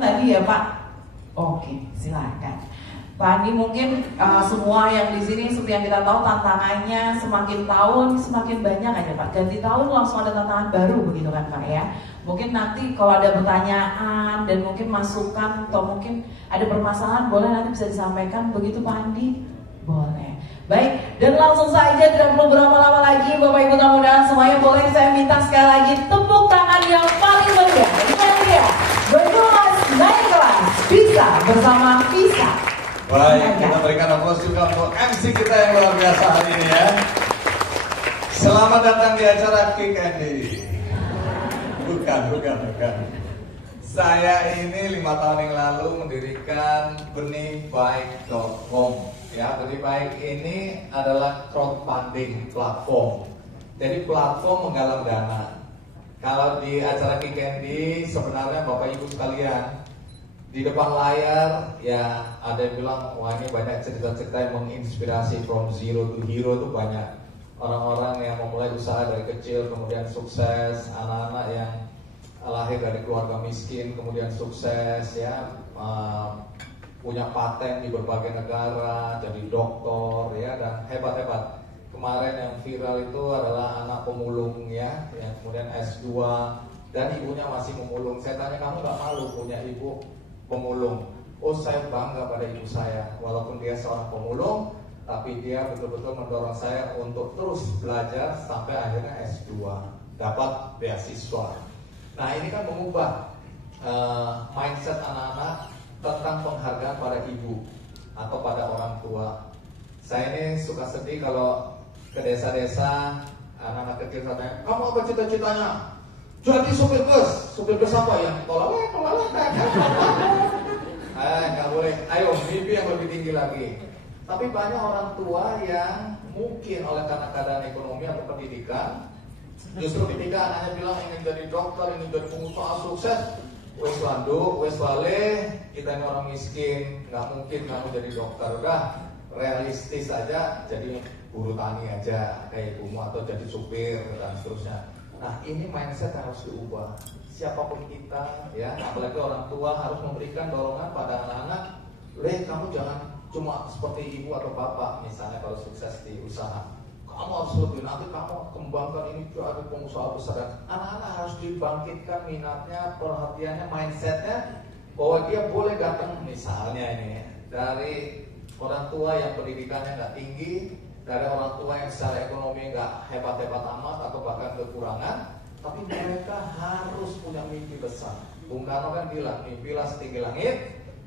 tadi ya Pak. Oke, silakan. Pak Andi, mungkin semua yang di sini seperti yang kita tahu tantangannya semakin tahun semakin banyak aja Pak. Ganti tahun langsung ada tantangan baru begitu kan Pak ya. Mungkin nanti kalau ada pertanyaan dan mungkin masukan atau mungkin ada permasalahan boleh nanti bisa disampaikan begitu Pak Andi? Boleh. Baik, dan langsung saja tidak perlu berlama-lama lagi Bapak Ibu tamu undangan semuanya, boleh saya minta sekali lagi tepuk tangan yang paling meriah. Ini dia, Berjuang naik kelas, bisa bersama Visa. Baik, kita berikan aplaus juga untuk MC kita yang luar biasa hari ini ya. Selamat datang di acara Kick Andy. Bukan. Saya ini 5 tahun yang lalu mendirikan benihbaik.com. Ya, benihbaik ini adalah crowdfunding platform. Jadi platform menggalang dana. Kalau di acara Kick Andy sebenarnya Bapak Ibu sekalian, di depan layar ya ada yang bilang wah ini banyak cerita-cerita yang menginspirasi from zero to hero itu banyak. Orang-orang yang memulai usaha dari kecil kemudian sukses, anak-anak yang lahir dari keluarga miskin kemudian sukses ya, punya paten di berbagai negara, jadi doktor ya dan hebat-hebat. Kemarin yang viral itu adalah anak pemulung ya, yang kemudian S2 dan ibunya masih memulung. Saya tanya, kamu gak malu punya ibu pemulung? Oh, saya bangga pada ibu saya. Walaupun dia seorang pemulung, tapi dia betul-betul mendorong saya untuk terus belajar sampai akhirnya S2, dapat beasiswa. Nah, ini kan mengubah mindset anak-anak tentang penghargaan pada ibu atau pada orang tua. Saya ini suka sedih kalau ke desa-desa anak-anak kecil katanya, kamu apa cita-citanya? Jadi supir bus apa ya? Tolong nggak boleh. Ayo mimpi yang lebih tinggi lagi. Tapi banyak orang tua yang mungkin oleh karena keadaan ekonomi atau pendidikan, justru ketika anaknya bilang ingin jadi dokter, ingin jadi pengusaha sukses, wes landuk, wes balik, kita ini orang miskin, nggak mungkin kamu jadi dokter. Udah realistis aja, jadi buru tani aja kayak ibumu atau jadi supir dan seterusnya. Nah, ini mindset yang harus diubah. Siapapun kita, ya, apalagi orang tua harus memberikan dorongan pada anak-anak. Kamu jangan cuma seperti ibu atau bapak, misalnya kalau sukses di usaha. Kamu harus lebih, nanti kamu kembangkan ini jadi pengusaha besar. Anak-anak harus dibangkitkan minatnya, perhatiannya, mindsetnya, bahwa dia boleh datang, misalnya ini dari orang tua yang pendidikannya nggak tinggi, dari orang tua yang secara ekonomi nggak hebat-hebat amat atau bahkan kekurangan, tapi mereka harus punya mimpi besar. Bung Karno kan bilang, mimpilah setinggi langit,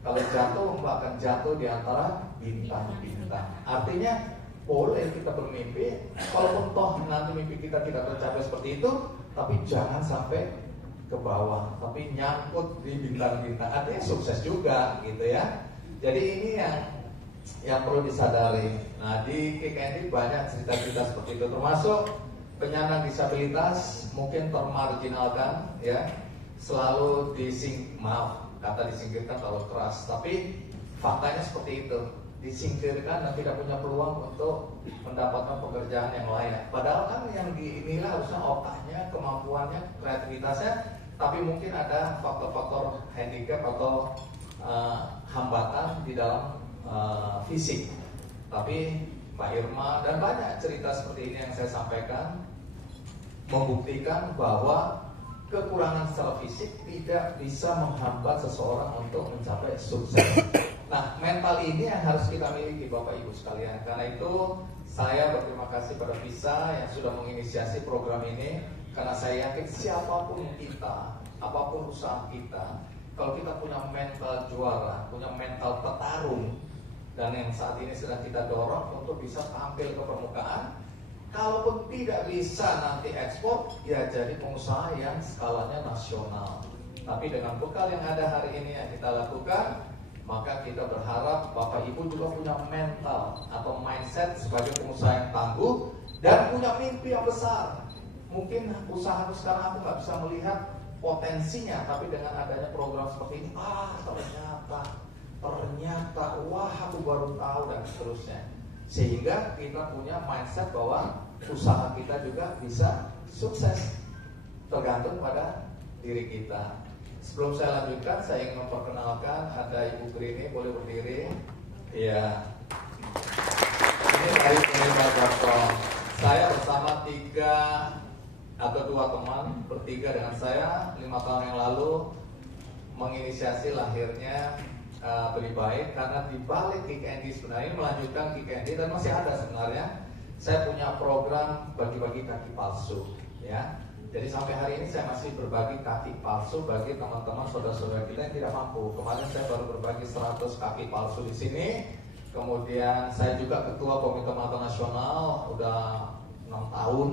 kalau jatuh mbak akan jatuh di antara bintang-bintang. Artinya boleh kita bermimpi, walaupun toh nanti mimpi kita tidak tercapai seperti itu, tapi jangan sampai ke bawah, tapi nyangkut di bintang-bintang. Artinya sukses juga gitu ya. Jadi ini yang perlu disadari. Nah, di Kick Andy banyak cerita-cerita seperti itu, termasuk penyandang disabilitas mungkin termarginalkan ya, selalu kata disingkirkan terlalu keras, tapi faktanya seperti itu, disingkirkan dan tidak punya peluang untuk mendapatkan pekerjaan yang layak. Padahal kan yang inilah harusnya otaknya, kemampuannya, kreativitasnya, tapi mungkin ada faktor-faktor handicap atau hambatan di dalam fisik. Tapi Mbak Irma dan banyak cerita seperti ini yang saya sampaikan membuktikan bahwa kekurangan secara fisik tidak bisa menghambat seseorang untuk mencapai sukses. Nah, mental ini yang harus kita miliki Bapak Ibu sekalian. Karena itu saya berterima kasih pada Visa yang sudah menginisiasi program ini, karena saya yakin siapapun kita, apapun usaha kita, kalau kita punya mental juara, punya mental petarung, dan yang saat ini sedang kita dorong untuk bisa tampil ke permukaan. Kalaupun tidak bisa nanti ekspor, ya jadi pengusaha yang skalanya nasional. Tapi dengan bekal yang ada hari ini yang kita lakukan, maka kita berharap Bapak Ibu juga punya mental atau mindset sebagai pengusaha yang tangguh dan punya mimpi yang besar. Mungkin usaha sekarang aku nggak bisa melihat potensinya, tapi dengan adanya program seperti ini, ternyata wah aku baru tahu dan seterusnya. Sehingga kita punya mindset bahwa usaha kita juga bisa sukses, tergantung pada diri kita. Sebelum saya lanjutkan, saya ingin memperkenalkan ada Ibu Grini, boleh berdiri. Iya. Ini dari Univers.com. Saya bersama 2 teman, bertiga dengan saya 5 tahun yang lalu menginisiasi lahirnya Beli Baik, karena di balik Kick Andy sebenarnya melanjutkan Kick Andy dan masih ada sebenarnya. Saya punya program bagi-bagi kaki palsu, ya. Jadi sampai hari ini saya masih berbagi kaki palsu bagi teman-teman saudara-saudara kita yang tidak mampu. Kemarin saya baru berbagi 100 kaki palsu di sini. Kemudian saya juga ketua Komite Mata Nasional udah 6 tahun.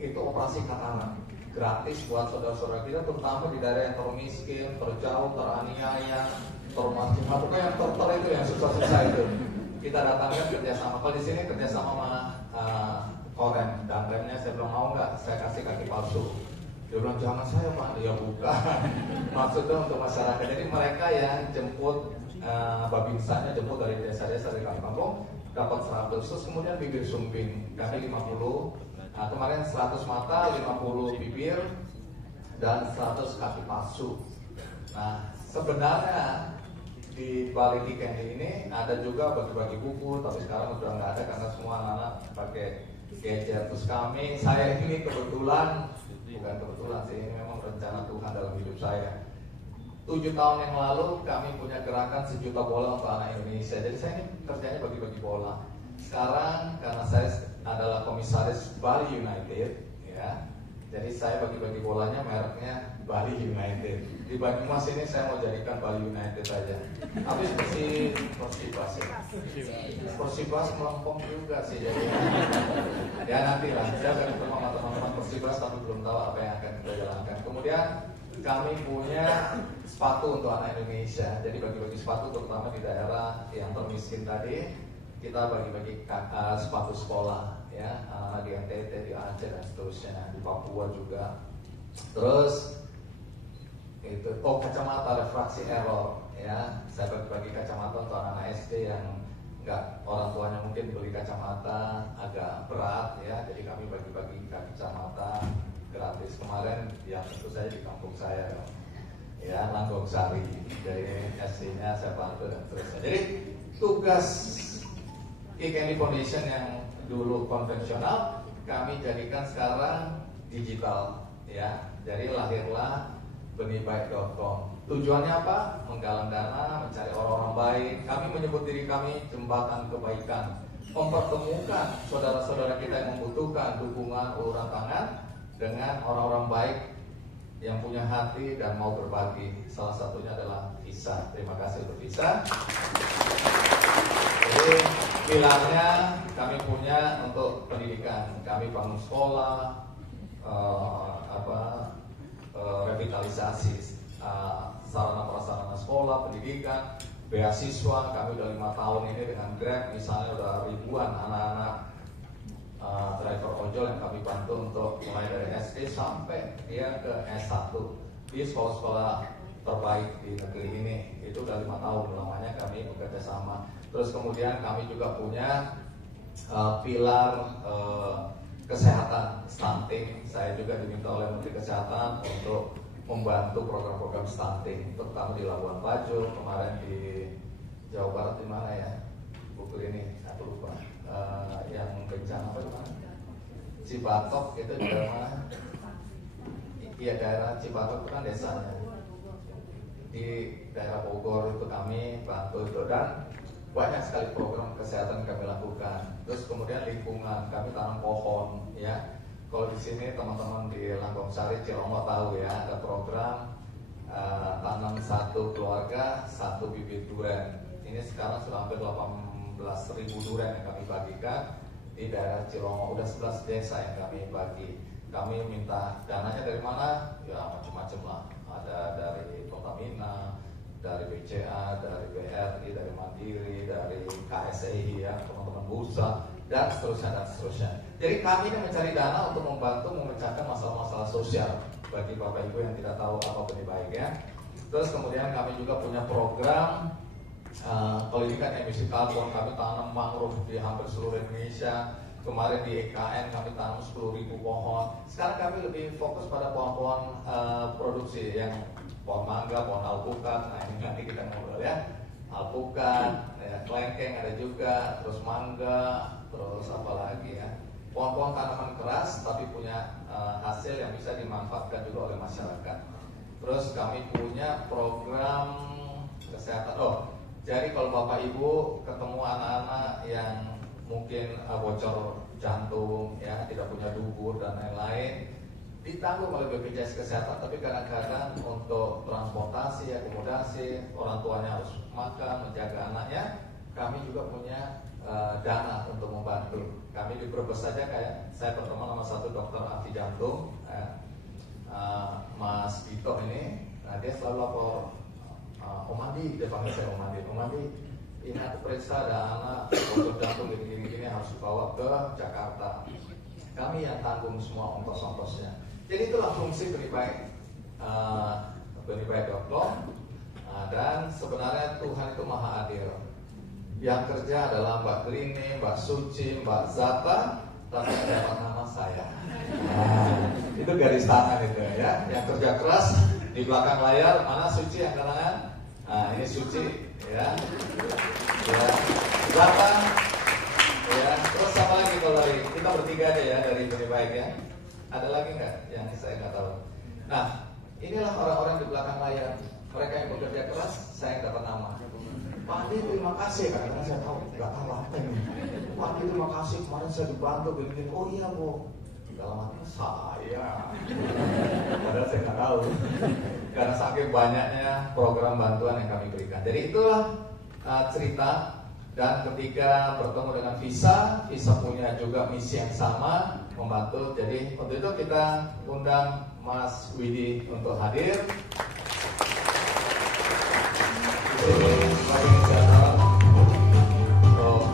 Itu operasi katana gratis buat saudara-saudara kita, terutama di daerah yang termiskin, terjauh, teraniaya, termarginal, pokoknya yang itu yang susah-susah itu. Kita datangkan kerjasama. Kalau di sini kerjasama sama Koren dan remnya saya bilang mau nggak saya kasih kaki palsu. Dia bilang jangan saya Pak, ya bukan. Maksudnya untuk masyarakat. Jadi mereka yang jemput babinsannya jemput dari desa-desa dari kampung dapat 100, terus kemudian bibir sumbing kami 50. Nah, kemarin 100 mata, 50 bibir dan 100 kaki palsu. Nah sebenarnya di balik Kick Andy ini ada juga bagi-bagi buku, tapi sekarang udah nggak ada karena semua anak-anak pakai gadget. Terus saya ini bukan kebetulan sih, ini memang rencana Tuhan dalam hidup saya. 7 tahun yang lalu kami punya gerakan 1 juta bola untuk anak Indonesia. Jadi saya ini kerjanya bagi-bagi bola. Sekarang karena saya adalah komisaris Bali United, ya. Jadi saya bagi-bagi bolanya mereknya Bali United. Di Banyumas ini saya mau jadikan Bali United aja. Tapi seperti Persibas ya. Persibas melempem juga sih jadi. Ya nanti lah, saya akan ketemu sama teman-teman Persibas, tapi belum tahu apa yang akan kita jalankan. Kemudian kami punya sepatu untuk anak Indonesia. Jadi bagi-bagi sepatu terutama di daerah yang termiskin tadi. Kita bagi-bagi sepatu sekolah, ya, anak di NTT, di Aceh dan seterusnya, di Papua juga. Terus itu kacamata refraksi error, ya. Saya bagi-bagi kacamata untuk anak SD yang nggak, orang tuanya mungkin beli kacamata agak berat, ya. Jadi kami bagi-bagi kacamata gratis. Kemarin ya tentu saja di kampung saya, ya, Langgong Sari. Jadi SD-nya saya bantu dan seterusnya. Jadi tugas Kick Andy Foundation yang dulu konvensional kami jadikan sekarang digital, ya. Jadi lahirlah benihbaik.com. Tujuannya apa? Menggalang dana, mencari orang-orang baik. Kami menyebut diri kami jembatan kebaikan, mempertemukan saudara-saudara kita yang membutuhkan dukungan uluran tangan dengan orang-orang baik yang punya hati dan mau berbagi. Salah satunya adalah Visa. Terima kasih untuk Visa. Jadi pilarnya kami punya untuk pendidikan. Kami bangun sekolah, revitalisasi sarana prasarana sekolah, pendidikan, beasiswa. Kami udah 5 tahun ini dengan Grab, misalnya udah ribuan anak-anak driver ojol yang kami bantu untuk mulai dari SD sampai dia ke S1 di sekolah-sekolah terbaik di negeri ini. Itu udah 5 tahun lamanya kami bekerja sama. Terus kemudian kami juga punya pilar kesehatan stunting. Saya juga diminta oleh Menteri Kesehatan untuk membantu program-program stunting, terutama di Labuan Bajo, kemarin di Jawa Barat di mana ya? Buku ini aku lupa. Yang bencana apa di mana? Cibatok itu di daerah mana? Iya, daerah Cibatok itu kan desanya. Di daerah Bogor itu kami bantu itu, dan banyak sekali program kesehatan kami lakukan. Terus kemudian lingkungan, kami tanam pohon, ya. Kalau di sini teman-teman di Langgong Sari, Ciromo tahu ya, ada program tanam 1 keluarga 1 bibit durian. Ini sekarang sudah hampir 18.000 durian yang kami bagikan di daerah Ciromo. Udah 11 desa yang kami bagi. Kami minta dananya dari mana? Ya macam-macam lah. Ada dari Pertamina, dari BCA, dari BRI, dari Mandiri, dari KSI, ya, teman-teman Bursa, dan seterusnya. Jadi kami ini mencari dana untuk membantu memecahkan masalah-masalah sosial bagi Bapak Ibu yang tidak tahu apa benih baik, ya. Terus kemudian kami juga punya program pendidikan emisi karbon. Kami tanam mangrove di hampir seluruh Indonesia. Kemarin di EKN kami tanam 10.000 pohon. Sekarang kami lebih fokus pada pohon-pohon produksi yang pohon mangga, pohon alpukat. Nah ini nanti kita ngobrol ya. Alpukat, ya, kelengkeng ada juga, terus mangga, terus apa lagi ya. Pohon-pohon tanaman keras tapi punya hasil yang bisa dimanfaatkan juga oleh masyarakat. Terus kami punya program kesehatan. Jadi kalau Bapak Ibu ketemu anak-anak yang mungkin bocor jantung, ya, tidak punya dubur dan lain-lain, ditanggung oleh BPJS Kesehatan, tapi kadang-kadang untuk transportasi, akomodasi, orang tuanya harus makan, menjaga anaknya, kami juga punya dana untuk membantu. Kami di Brebes saja, kayak saya bertemu sama satu dokter ahli jantung, Mas Dito ini. Nah, dia selalu lapor, Om Andi, dia panggil saya Om Andi, ini aku periksa ada anak bocor jantung gini-gini harus dibawa ke Jakarta. Kami yang tanggung semua ongkos-ongkosnya. Jadi itulah fungsi Benibaik.com. Dan sebenarnya Tuhan itu maha adil. Yang kerja adalah Mbak Grini, Mbak Suci, Mbak Zata, tapi ada nama saya. Itu garis tangan itu ya. Yang kerja keras di belakang layar, mana Suci yang kanan? Nah, ini Suci ya. Ya, Zata. Ya, terus apa lagi kalau dari kita bertiga aja ya dari Benibaik ya. Ada lagi nggak yang saya nggak tahu? Nah, inilah orang-orang di belakang layar. Mereka yang bekerja keras, saya yang dapat nama. Pak Andi terima kasih, karena saya tahu nggak tahu apa ini. Pak Andi terima kasih, kemarin saya dibantu begini. Oh iya Bu, dalam hati saya. Padahal saya nggak tahu. Karena saking banyaknya program bantuan yang kami berikan. Jadi itulah cerita. Dan ketika bertemu dengan Visa punya juga misi yang sama, membantu. Jadi untuk itu kita undang Mas Widi untuk hadir.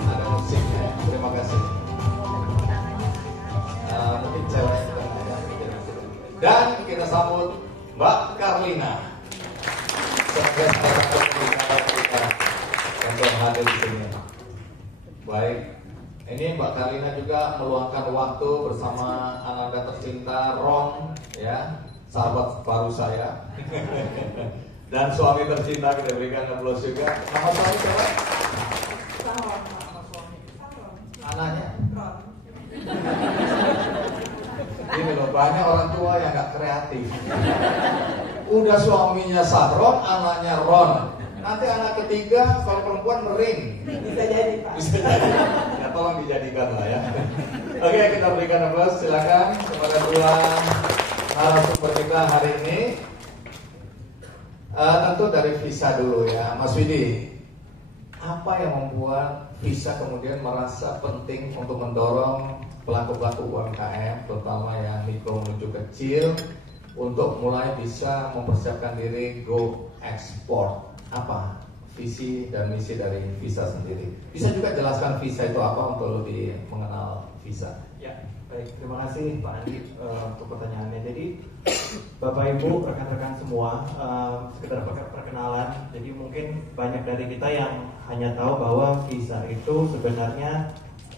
Ada musiknya. Terima kasih. Mungkin cewek ya. Dan kita sambut Mbak Karlina. Untuk hadir di sini. Baik, ini Mbak Karlina juga meluangkan waktu bersama Ananda tercinta Ron, ya, sahabat baru saya. Dan suami tercinta, kita berikan aplaus juga. Nama suami siapa? Saron, nama suami. Saron. Anaknya? Ron. Ini loh, banyak orang tua yang gak kreatif. Udah suaminya Saron, anaknya Ron. Nanti anak ketiga kalau perempuan mering. Bisa jadi Pak. Bisa jadi. Ya tolong dijadikan lah ya. Oke, kita berikan aplaus. Silakan kepada dua narasumber kita hari ini. Tentu dari Visa dulu ya, Mas Widi. Apa yang membuat Visa kemudian merasa penting untuk mendorong pelaku-pelaku UMKM, terutama yang mikro menuju kecil, untuk mulai bisa mempersiapkan diri go ekspor? Apa visi dan misi dari Visa sendiri? Bisa juga jelaskan Visa itu apa untuk lebih mengenal Visa? Ya, baik. Terima kasih Pak Andi untuk pertanyaannya. Jadi Bapak Ibu, rekan-rekan semua, sekedar perkenalan. Jadi mungkin banyak dari kita yang hanya tahu bahwa Visa itu sebenarnya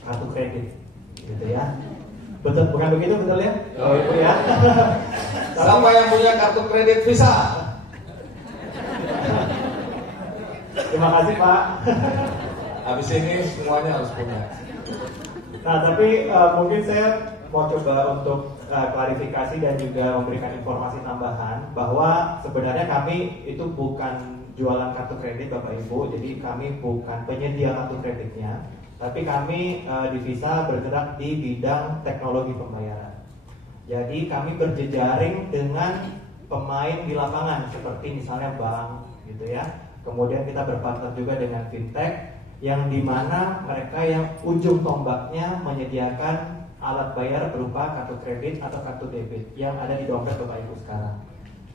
kartu kredit, gitu ya. Betul, bukan begitu betul ya? Oh itu ya. Siapa yang punya kartu kredit Visa? Terima kasih Pak. Habis ini semuanya harus punya. Nah tapi mungkin saya mau coba untuk klarifikasi dan juga memberikan informasi tambahan bahwa sebenarnya kami itu bukan jualan kartu kredit Bapak Ibu. Jadi kami bukan penyedia kartu kreditnya, tapi kami di Visa bergerak di bidang teknologi pembayaran. Jadi kami berjejaring dengan pemain di lapangan seperti misalnya bank gitu ya. Kemudian kita berpartner juga dengan fintech yang dimana mereka yang ujung tombaknya menyediakan alat bayar berupa kartu kredit atau kartu debit yang ada di dompet Bapak Ibu sekarang.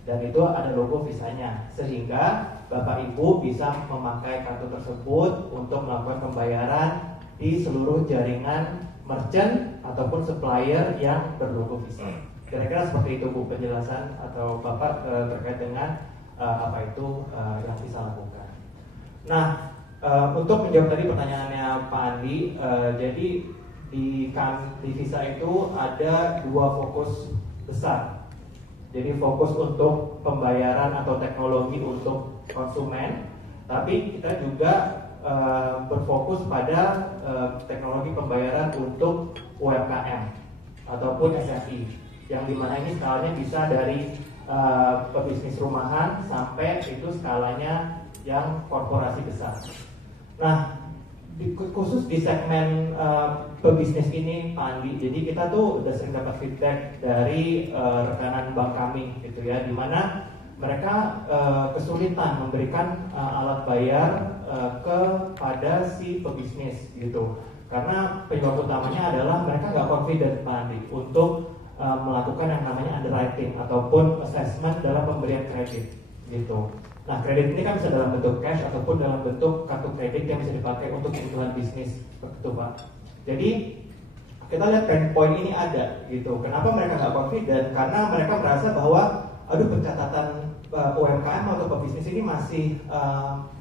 Dan itu ada logo Visanya, sehingga Bapak Ibu bisa memakai kartu tersebut untuk melakukan pembayaran di seluruh jaringan merchant ataupun supplier yang berlogo Visa. Kira-kira seperti itu Bu penjelasan atau Bapak terkait dengan apa itu yang bisa lakukan. Nah, untuk menjawab tadi pertanyaannya Pak Andi, jadi di Visa itu ada dua fokus besar. Jadi fokus untuk pembayaran atau teknologi untuk konsumen, tapi kita juga berfokus pada teknologi pembayaran untuk UMKM ataupun SME, yang dimana ini skalanya bisa dari pebisnis rumahan sampai itu skalanya yang korporasi besar. Nah, khusus di segmen pebisnis ini Pak Andi, jadi kita tuh udah sering dapat feedback dari rekanan bank kami gitu ya, dimana mereka kesulitan memberikan alat bayar kepada si pebisnis gitu, karena penyebab utamanya adalah mereka nggak confident Pak Andi untuk melakukan yang namanya underwriting ataupun assessment dalam pemberian kredit gitu. Nah, kredit ini kan bisa dalam bentuk cash ataupun dalam bentuk kartu kredit yang bisa dipakai untuk kebutuhan bisnis seperti itu Pak. Jadi kita lihat pain point ini ada gitu. Kenapa mereka nggak confident? Karena mereka merasa bahwa aduh, pencatatan UMKM atau pebisnis ini masih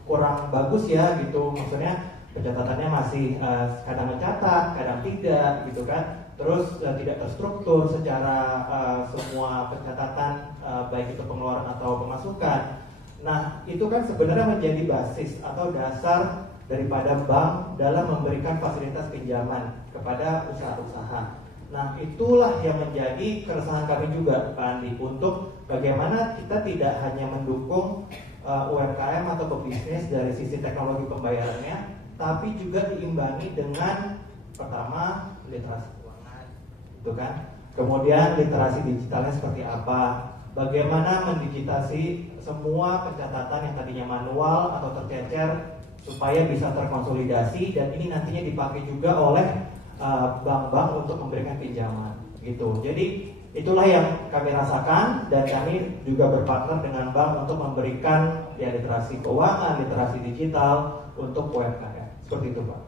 kurang bagus ya gitu. Maksudnya pencatatannya masih kadang mencatat, kadang tidak gitu kan. Terus tidak terstruktur secara semua pencatatan baik itu pengeluaran atau pemasukan. Nah, itu kan sebenarnya menjadi basis atau dasar daripada bank dalam memberikan fasilitas pinjaman kepada usaha-usaha. Nah, itulah yang menjadi keresahan kami juga Pak Andi, untuk bagaimana kita tidak hanya mendukung UMKM atau pebisnis dari sisi teknologi pembayarannya, tapi juga diimbangi dengan pertama literasi keuangan, itu kan. Kemudian literasi digitalnya seperti apa? Bagaimana mendigitasi semua pencatatan yang tadinya manual atau tercecer supaya bisa terkonsolidasi, dan ini nantinya dipakai juga oleh bank-bank untuk memberikan pinjaman gitu. Jadi itulah yang kami rasakan, dan kami juga berpartner dengan bank untuk memberikan ya literasi keuangan, literasi digital untuk UMKM. Seperti itu Pak.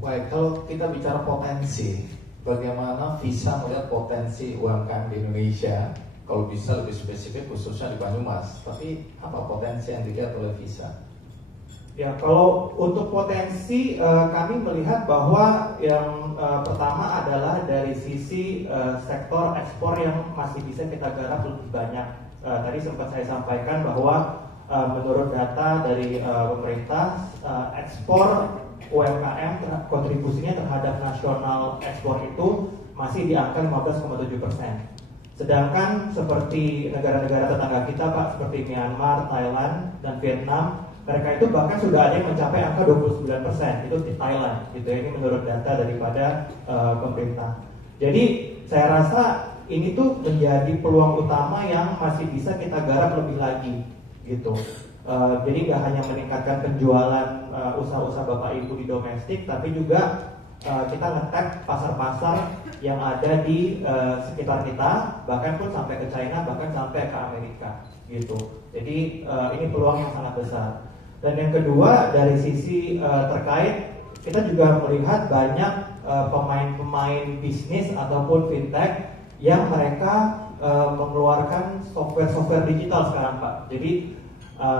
Baik, kalau kita bicara potensi, bagaimana Visa melihat potensi UMKM di Indonesia? Kalau bisa lebih spesifik khususnya di Banyumas, tapi apa potensi yang dilihat oleh Visa? Ya, kalau untuk potensi kami melihat bahwa yang pertama adalah dari sisi sektor ekspor yang masih bisa kita garap lebih banyak. Tadi sempat saya sampaikan bahwa menurut data dari pemerintah, ekspor UMKM kontribusinya terhadap nasional ekspor itu masih di angka 15,7%. Sedangkan seperti negara-negara tetangga kita Pak, seperti Myanmar, Thailand, dan Vietnam, mereka itu bahkan sudah ada yang mencapai angka 29%, itu di Thailand gitu ya. Ini menurut data daripada pemerintah. Jadi saya rasa ini tuh menjadi peluang utama yang masih bisa kita garap lebih lagi gitu. Jadi nggak hanya meningkatkan penjualan usaha-usaha Bapak Ibu di domestik, tapi juga kita nge-tag pasar-pasar yang ada di sekitar kita, bahkan pun sampai ke China, bahkan sampai ke Amerika gitu. Jadi ini peluang yang sangat besar. Dan yang kedua, dari sisi terkait, kita juga melihat banyak pemain-pemain bisnis ataupun fintech yang mereka mengeluarkan software digital sekarang Pak. Jadi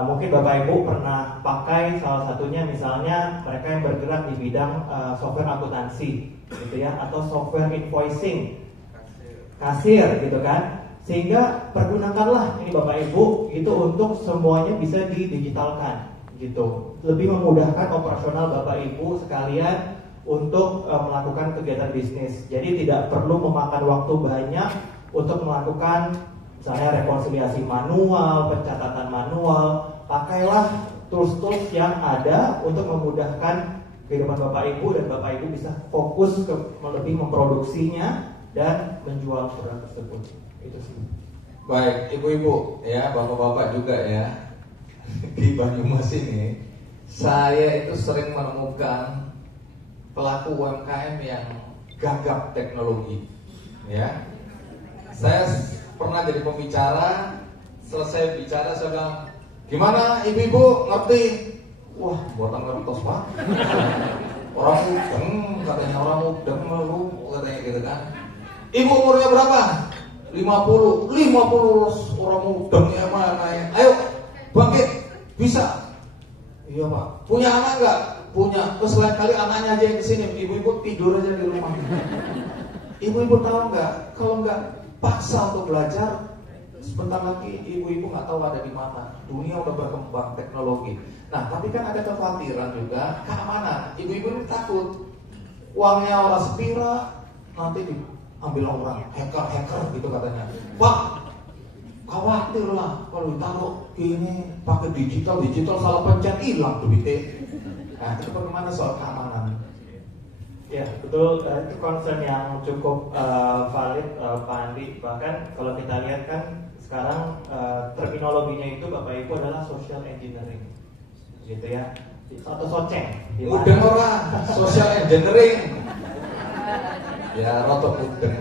mungkin Bapak Ibu pernah pakai salah satunya, misalnya mereka yang bergerak di bidang software akuntansi gitu ya, atau software invoicing, kasir gitu kan. Sehingga pergunakanlah ini Bapak Ibu itu untuk semuanya bisa didigitalkan gitu. Lebih memudahkan operasional Bapak Ibu sekalian untuk melakukan kegiatan bisnis. Jadi tidak perlu memakan waktu banyak untuk melakukan misalnya rekonsiliasi manual, pencatatan manual. Pakailah tools-tools yang ada untuk memudahkan kehidupan Bapak Ibu, dan Bapak Ibu bisa fokus ke lebih memproduksinya dan menjual produk tersebut. Itu sih. Baik, ibu-ibu ya, bapak-bapak juga ya. Di Banyumas ini saya itu sering menemukan pelaku UMKM yang gagap teknologi ya. Saya pernah jadi pembicara, selesai bicara saya bilang, gimana ibu-ibu ngerti? Wah, buatan ngertos Pak. Orang mudeng, katanya orang mudeng lu, katanya gitu kan. Ibu umurnya berapa? 50 orang mudeng ya mana ya? Ayo bangkit, bisa. Iya Pak. Punya anak nggak? Punya. Terus lain kali anaknya aja yang kesini, ibu-ibu tidur aja di rumah. Ibu-ibu tahu nggak? Kalau nggak paksa untuk belajar, sebentar lagi ibu-ibu nggak tahu ada di mana. Dunia udah berkembang teknologi. Nah, tapi kan ada kekhawatiran juga keamanan. Ibu-ibu ini takut uangnya orang sepira nanti diambil orang hacker gitu katanya. Pak, khawatir lah kalau ditaruh ini pakai digital salah pencet hilang duitnya. Nah, itu bagaimana soal keamanan? Ya betul, itu concern yang cukup valid Pak Andi. Bahkan kalau kita lihat kan sekarang terminologinya itu Bapak Ibu adalah social engineering, gitu ya, atau soceng. Udah orang social engineering, ya rotok mudeng.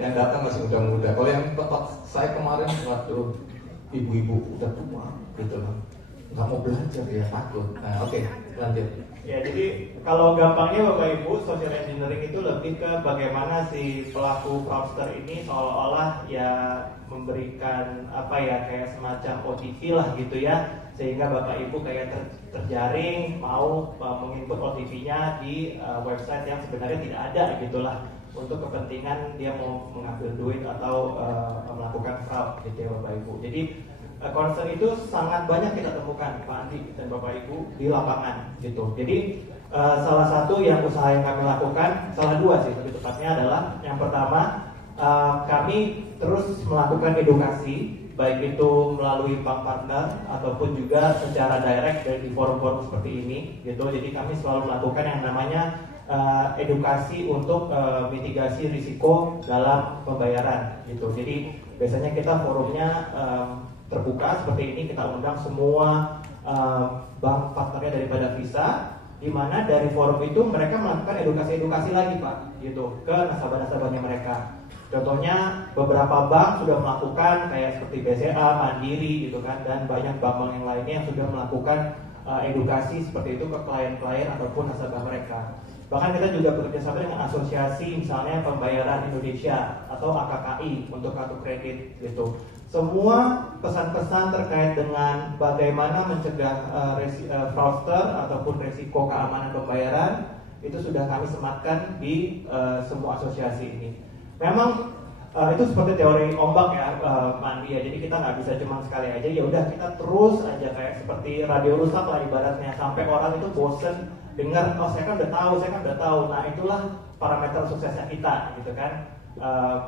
Yang datang masih muda-muda. Kalau yang tempat saya kemarin, waduh, ibu-ibu udah tua, gitu loh, nggak mau belajar ya takut. Nah, oke, lanjut. Ya, jadi kalau gampangnya Bapak Ibu, social engineering itu lebih ke bagaimana si pelaku fraudster ini seolah-olah ya memberikan apa ya kayak semacam OTP lah gitu ya, sehingga Bapak Ibu kayak terjaring mau menginput OTP-nya di website yang sebenarnya tidak ada gitulah, untuk kepentingan dia mau mengambil duit atau melakukan fraud gitu ya Bapak Ibu. Jadi concern itu sangat banyak kita temukan Pak Andi dan Bapak Ibu di lapangan gitu. Jadi salah satu yang usaha yang kami lakukan, salah dua sih lebih tepatnya adalah yang pertama, kami terus melakukan edukasi, baik itu melalui bank partner ataupun juga secara direct dari forum-forum seperti ini gitu. Jadi kami selalu melakukan yang namanya edukasi untuk mitigasi risiko dalam pembayaran gitu. Jadi biasanya kita forumnya terbuka seperti ini, kita undang semua bank partnernya daripada Visa, di mana dari forum itu mereka melakukan edukasi lagi Pak gitu ke nasabah-nasabahnya mereka. Contohnya beberapa bank sudah melakukan kayak seperti BCA, Mandiri gitu kan, dan banyak bank-bank yang lainnya yang sudah melakukan edukasi seperti itu ke klien-klien ataupun nasabah mereka. Bahkan kita juga bekerjasama dengan asosiasi misalnya Pembayaran Indonesia atau AKKI untuk kartu kredit gitu. Semua pesan-pesan terkait dengan bagaimana mencegah fraudster ataupun risiko keamanan pembayaran itu sudah kami sematkan di semua asosiasi ini. Memang itu seperti teori ombak ya Mandi ya. Jadi kita nggak bisa cuma sekali aja. Ya udah kita terus aja kayak seperti radio rusak lah ibaratnya, sampai orang itu bosen dengar, oh saya kan udah tahu. Nah itulah parameter suksesnya kita gitu kan,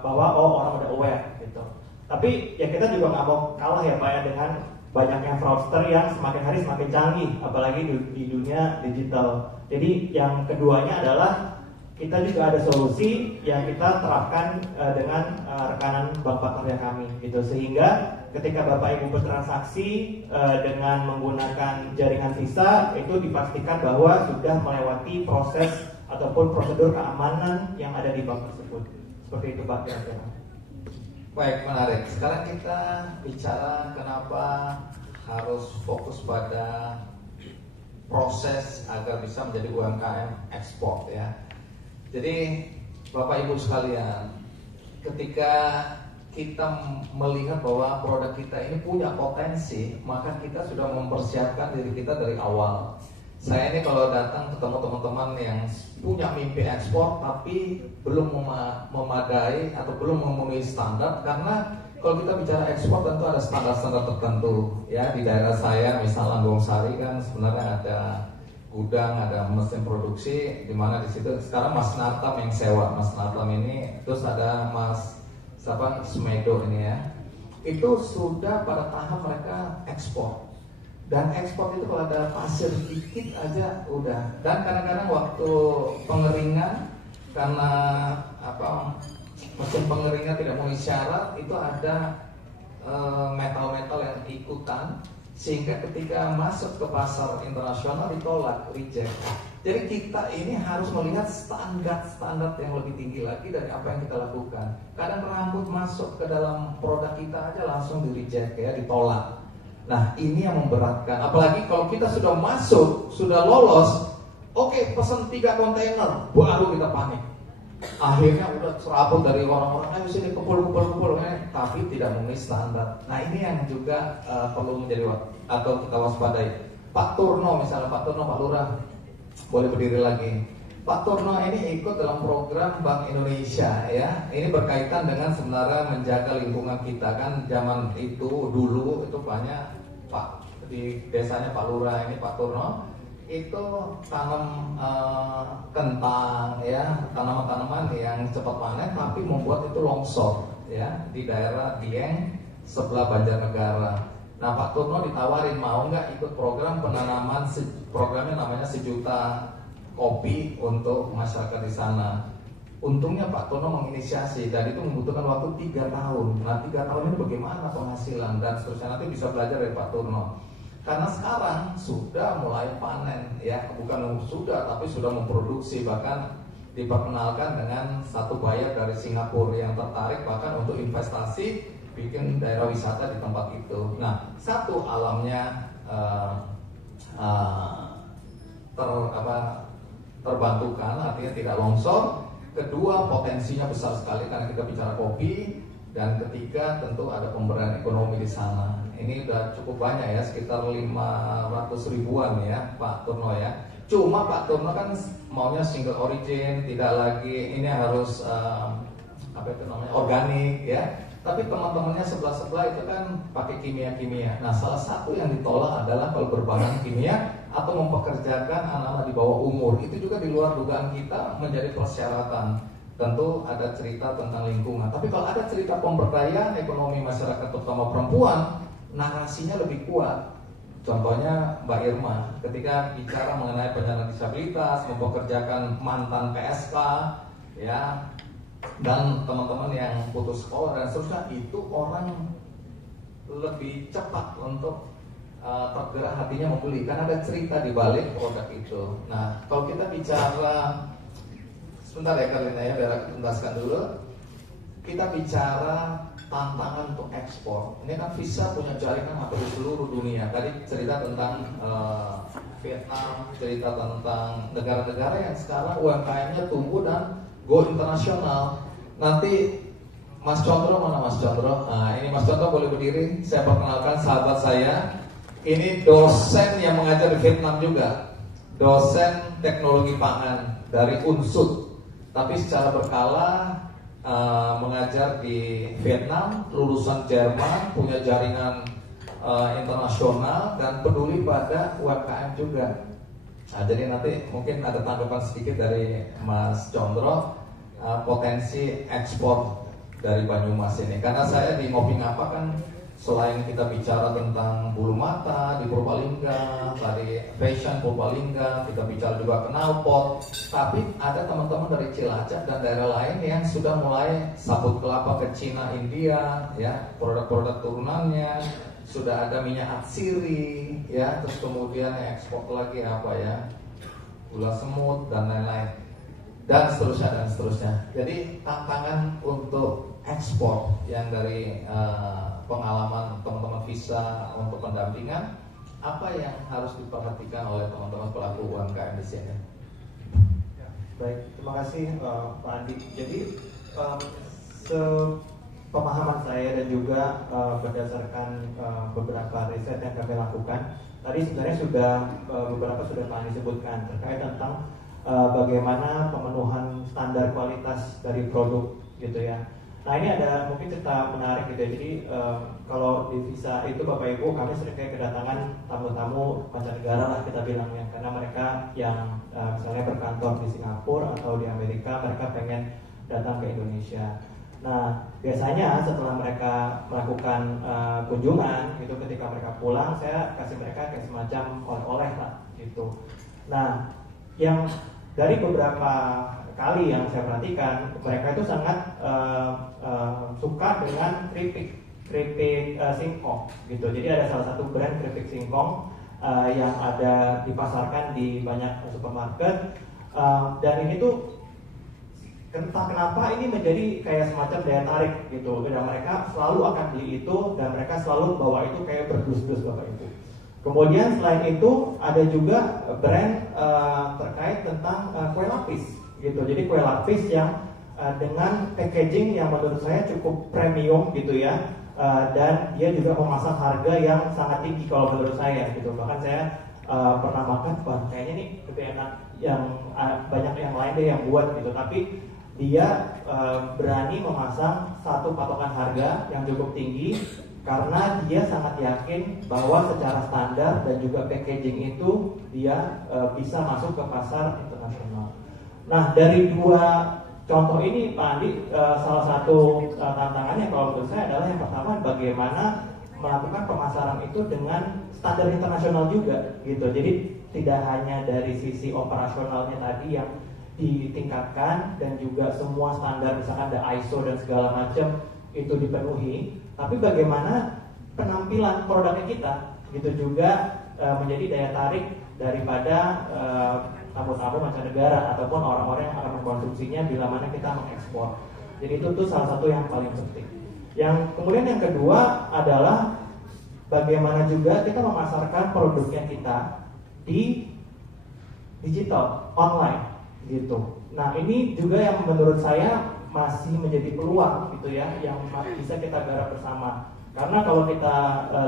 bahwa oh orang udah aware gitu. Tapi ya kita juga nggak mau kalah ya Pak ya dengan banyaknya fraudster yang semakin hari semakin canggih, apalagi di dunia digital. Jadi yang keduanya adalah kita juga ada solusi yang kita terapkan dengan rekanan bank partner kami gitu, sehingga ketika Bapak Ibu bertransaksi dengan menggunakan jaringan Visa itu dipastikan bahwa sudah melewati proses ataupun prosedur keamanan yang ada di bank tersebut. Seperti itu Pak kira-kira. Baik, menarik. Sekarang kita bicara kenapa harus fokus pada proses agar bisa menjadi UMKM ekspor ya. Jadi Bapak Ibu sekalian, ketika kita melihat bahwa produk kita ini punya potensi, maka kita sudah mempersiapkan diri kita dari awal. Saya ini kalau datang ketemu teman-teman yang punya mimpi ekspor tapi belum memadai atau belum memenuhi standar, karena kalau kita bicara ekspor tentu ada standar-standar tertentu ya. Di daerah saya misalnya Langgong Sari kan sebenarnya ada gudang, ada mesin produksi, di mana di situ sekarang Mas Natam yang sewa, Mas Natam ini, terus ada Mas Smedo ini ya, itu sudah pada tahap mereka ekspor. Dan ekspor itu kalau ada pasir dikit aja udah. Dan kadang-kadang waktu pengeringan, karena mesin pengeringan tidak memenuhi syarat, itu ada metal-metal yang ikutan, sehingga ketika masuk ke pasar internasional ditolak, reject. Jadi kita ini harus melihat standar yang lebih tinggi lagi dari apa yang kita lakukan. Kadang rambut masuk ke dalam produk kita aja langsung di reject ya, ditolak. Nah ini yang memberatkan. Apalagi kalau kita sudah masuk, sudah lolos, oke, pesen 3 kontainer, baru kita panik. Akhirnya udah serabut dari orang-orang, ayo sini kumpul, tapi tidak memenuhi standar. Nah ini yang juga perlu menjadi atau kita waspadai. Pak Turno misalnya, Pak Turno, Pak Lurah, boleh berdiri lagi. Pak Turno ini ikut dalam program Bank Indonesia ya. Ini berkaitan dengan sebenarnya menjaga lingkungan kita kan. Zaman itu dulu itu banyak Pak di desanya Pak Lurah ini Pak Turno itu tanam kentang ya, tanaman-tanaman yang cepat panen tapi membuat itu longsor ya di daerah Dieng sebelah Banjarnegara. Nah Pak Turno ditawarin mau nggak ikut program penanaman, programnya namanya Sejuta Kopi untuk masyarakat di sana. Untungnya Pak Turno menginisiasi dan itu membutuhkan waktu 3 tahun. Nah 3 tahun ini bagaimana penghasilan dan seterusnya, nanti bisa belajar dari Pak Turno. Karena sekarang sudah mulai panen ya, bukan sudah tapi sudah memproduksi, bahkan diperkenalkan dengan satu buyer dari Singapura yang tertarik bahkan untuk investasi bikin daerah wisata di tempat itu. Nah, satu alamnya terbantukan, artinya tidak longsor. Kedua, potensinya besar sekali karena kita bicara kopi. Dan ketiga, tentu ada pemberdayaan ekonomi di sana. Ini udah cukup banyak ya, sekitar 500 ribuan ya Pak Turno ya. Cuma Pak Turno kan maunya single origin, tidak lagi ini harus organik ya. Tapi teman-temannya sebelah-sebelah itu kan pakai kimia-kimia. Nah, salah satu yang ditolak adalah kalau berbahan kimia atau mempekerjakan anak-anak di bawah umur. Itu juga di luar dugaan kita menjadi persyaratan. Tentu ada cerita tentang lingkungan. Tapi kalau ada cerita pemberdayaan ekonomi masyarakat terutama perempuan, narasinya lebih kuat. Contohnya Mbak Irma ketika bicara mengenai penyandang disabilitas, mempekerjakan mantan PSK ya, dan teman-teman yang putus sekolah dan seterusnya, itu orang lebih cepat untuk tergerak hatinya membeli karena ada cerita di balik produk itu. Nah, kalau kita bicara sebentar ya Karina ya, biar aku tuntaskan dulu. Kita bicara tantangan untuk ekspor. Ini kan Visa punya jaringan hampir di seluruh dunia. Tadi cerita tentang Vietnam, cerita tentang negara-negara yang sekarang UMKM-nya tumbuh dan go internasional. Nanti Mas Condro, mana Mas Condro? Nah, ini Mas Condro boleh berdiri. Saya perkenalkan sahabat saya. Ini dosen yang mengajar di Vietnam juga. Dosen teknologi pangan dari UNSUD. Tapi secara berkala mengajar di Vietnam, lulusan Jerman, punya jaringan internasional dan peduli pada UMKM juga. Nah, jadi nanti mungkin ada tanggapan sedikit dari Mas Condro potensi ekspor dari Banyumas ini. Karena saya di Ngopi Ngapa kan selain kita bicara tentang bulu mata di Purbalingga, tadi fashion Purbalingga, kita bicara juga knalpot, tapi ada teman-teman dari Cilacap dan daerah lain yang sudah mulai sabut kelapa ke Cina, India, ya produk-produk turunannya, sudah ada minyak atsiri, ya terus kemudian ekspor lagi apa ya, gula semut dan lain-lain, dan seterusnya. Jadi tantangan untuk ekspor yang dari pengalaman teman-teman Visa untuk pendampingan, apa yang harus diperhatikan oleh teman-teman pelaku UMKM di sini? Ya, baik, terima kasih Pak Andi. Jadi pemahaman saya dan juga berdasarkan beberapa riset yang kami lakukan, tadi sebenarnya beberapa sudah Pak Andi sebutkan terkait tentang bagaimana pemenuhan standar kualitas dari produk gitu ya. Nah ini ada mungkin cerita menarik gitu ya. Jadi kalau di Visa itu Bapak Ibu kami sering kayak kedatangan tamu-tamu mancanegara lah kita bilangnya, karena mereka yang misalnya berkantor di Singapura atau di Amerika, mereka pengen datang ke Indonesia. Nah biasanya setelah mereka melakukan kunjungan gitu, ketika mereka pulang saya kasih mereka kayak semacam oleh-oleh lah gitu. Nah yang dari beberapa kali yang saya perhatikan, mereka itu sangat suka dengan keripik singkong gitu. Jadi ada salah satu brand keripik singkong yang ada dipasarkan di banyak supermarket, dan ini tuh entah kenapa ini menjadi kayak semacam daya tarik gitu. Dan mereka selalu akan beli itu dan mereka selalu bawa itu kayak berdus-dus Bapak Ibu. Kemudian selain itu ada juga brand terkait tentang kue lapis gitu. Jadi kue lapis yang dengan packaging yang menurut saya cukup premium gitu ya, dan dia juga memasang harga yang sangat tinggi kalau menurut saya gitu. Bahkan saya pernah makan, wah kayaknya nih lebih enak yang banyak yang lain deh yang buat gitu. Tapi dia berani memasang satu patokan harga yang cukup tinggi karena dia sangat yakin bahwa secara standar dan juga packaging itu dia bisa masuk ke pasar internasional. Nah, dari dua contoh ini Pak Andi, salah satu tantangannya kalau menurut saya adalah yang pertama bagaimana melakukan pemasaran itu dengan standar internasional juga gitu. Jadi tidak hanya dari sisi operasionalnya tadi yang ditingkatkan dan juga semua standar misalkan ada ISO dan segala macam itu dipenuhi, tapi bagaimana penampilan produknya kita gitu juga menjadi daya tarik daripada tamu-tamu mancanegara ataupun orang-orang yang akan mengkonsumsinya bila mana kita mengekspor. Jadi itu tuh salah satu yang paling penting. Yang kemudian yang kedua adalah bagaimana juga kita memasarkan produknya kita di digital, online gitu. Nah ini juga yang menurut saya masih menjadi peluang gitu ya, yang bisa kita garap bersama. Karena kalau kita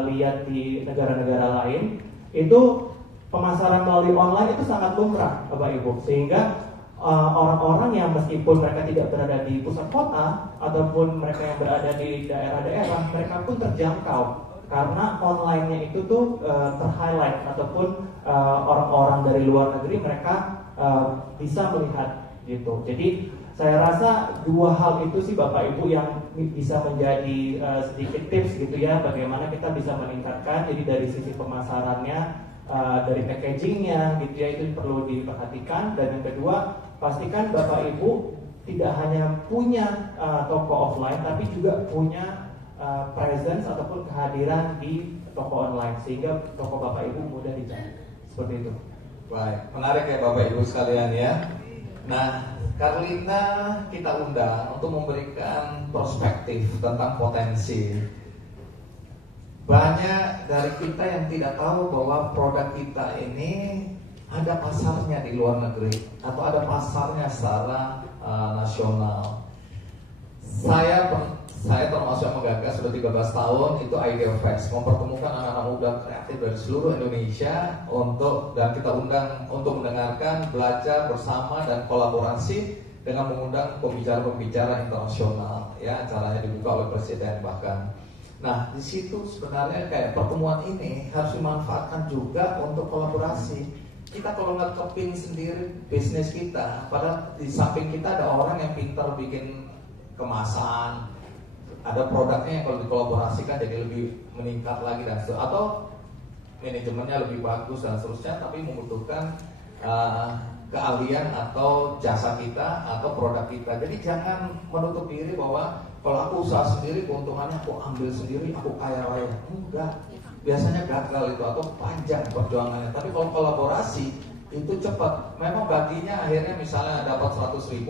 lihat di negara-negara lain, itu pemasaran melalui online itu sangat lumrah Bapak Ibu. Sehingga orang-orang yang meskipun mereka tidak berada di pusat kota ataupun mereka yang berada di daerah-daerah, mereka pun terjangkau karena online-nya itu tuh ter-highlight ataupun orang-orang dari luar negeri mereka bisa melihat gitu. Jadi saya rasa dua hal itu sih Bapak Ibu yang bisa menjadi sedikit tips gitu ya, bagaimana kita bisa meningkatkan. Jadi dari sisi pemasarannya, dari packagingnya gitu ya, itu perlu diperhatikan. Dan yang kedua, pastikan Bapak Ibu tidak hanya punya toko offline, tapi juga punya presence ataupun kehadiran di toko online sehingga toko Bapak Ibu mudah dicari. Seperti itu. Baik, menarik ya Bapak Ibu sekalian ya. Nah, Carlina kita undang untuk memberikan perspektif tentang potensi. Banyak dari kita yang tidak tahu bahwa produk kita ini ada pasarnya di luar negeri atau ada pasarnya secara nasional. Saya termasuk yang menggagas sudah 13 tahun itu Idea Fest, mempertemukan anak-anak muda kreatif dari seluruh Indonesia dan kita undang untuk mendengarkan, belajar bersama dan kolaborasi dengan mengundang pembicara-pembicara internasional. Ya, acaranya dibuka oleh Presiden bahkan. Nah, di situ sebenarnya kayak pertemuan ini harus dimanfaatkan juga untuk kolaborasi. Kita kalau nggak keping sendiri bisnis kita, padahal di samping kita ada orang yang pintar bikin kemasan, ada produknya yang kalau dikolaborasikan jadi lebih meningkat lagi dan atau manajemennya lebih bagus dan seterusnya, tapi membutuhkan keahlian atau jasa kita atau produk kita. Jadi jangan menutup diri bahwa kalau aku usaha sendiri keuntungannya aku ambil sendiri, aku kaya raya. Enggak, biasanya gagal itu atau panjang perjuangannya. Tapi kalau kolaborasi itu cepat. Memang baginya akhirnya misalnya dapat 100.000,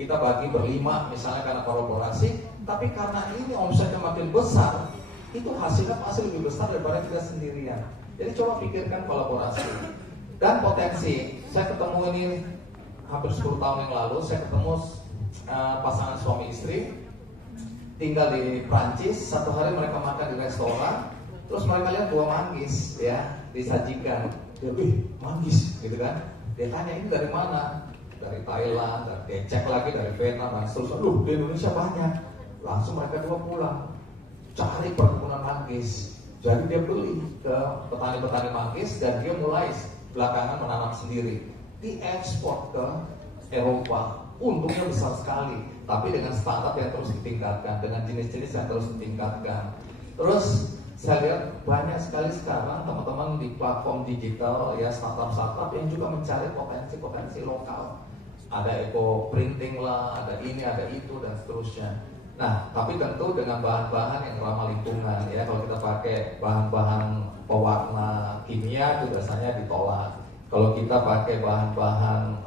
kita bagi berlima misalnya karena kolaborasi. Tapi karena ini omsetnya makin besar, itu hasilnya pasti lebih besar daripada kita sendirian. Jadi coba pikirkan kolaborasi dan potensi. Saya ketemu ini hampir 10 tahun yang lalu. Saya ketemu pasangan suami istri tinggal di Prancis. Satu hari mereka makan di restoran, terus mereka lihat buah manggis ya disajikan. Dia, manggis gitu kan. Dia tanya, ini dari mana? Dari Thailand, dia cek lagi dari Vietnam dan seterusnya. Di Indonesia banyak. Langsung mereka dua pulang cari perkebunan manggis. Jadi dia beli ke petani-petani manggis dan dia mulai belakangan menanam sendiri. Diekspor ke Eropa. Untungnya besar sekali, tapi dengan startup yang terus ditingkatkan, dengan jenis-jenis yang terus ditingkatkan. Terus saya lihat banyak sekali sekarang teman-teman di platform digital ya, startup-startup yang juga mencari potensi-potensi lokal. Ada eco printing lah, ada ini, ada itu dan seterusnya. Nah, tapi tentu dengan bahan-bahan yang ramah lingkungan ya. Kalau kita pakai bahan-bahan pewarna kimia itu biasanya ditolak. Kalau kita pakai bahan-bahan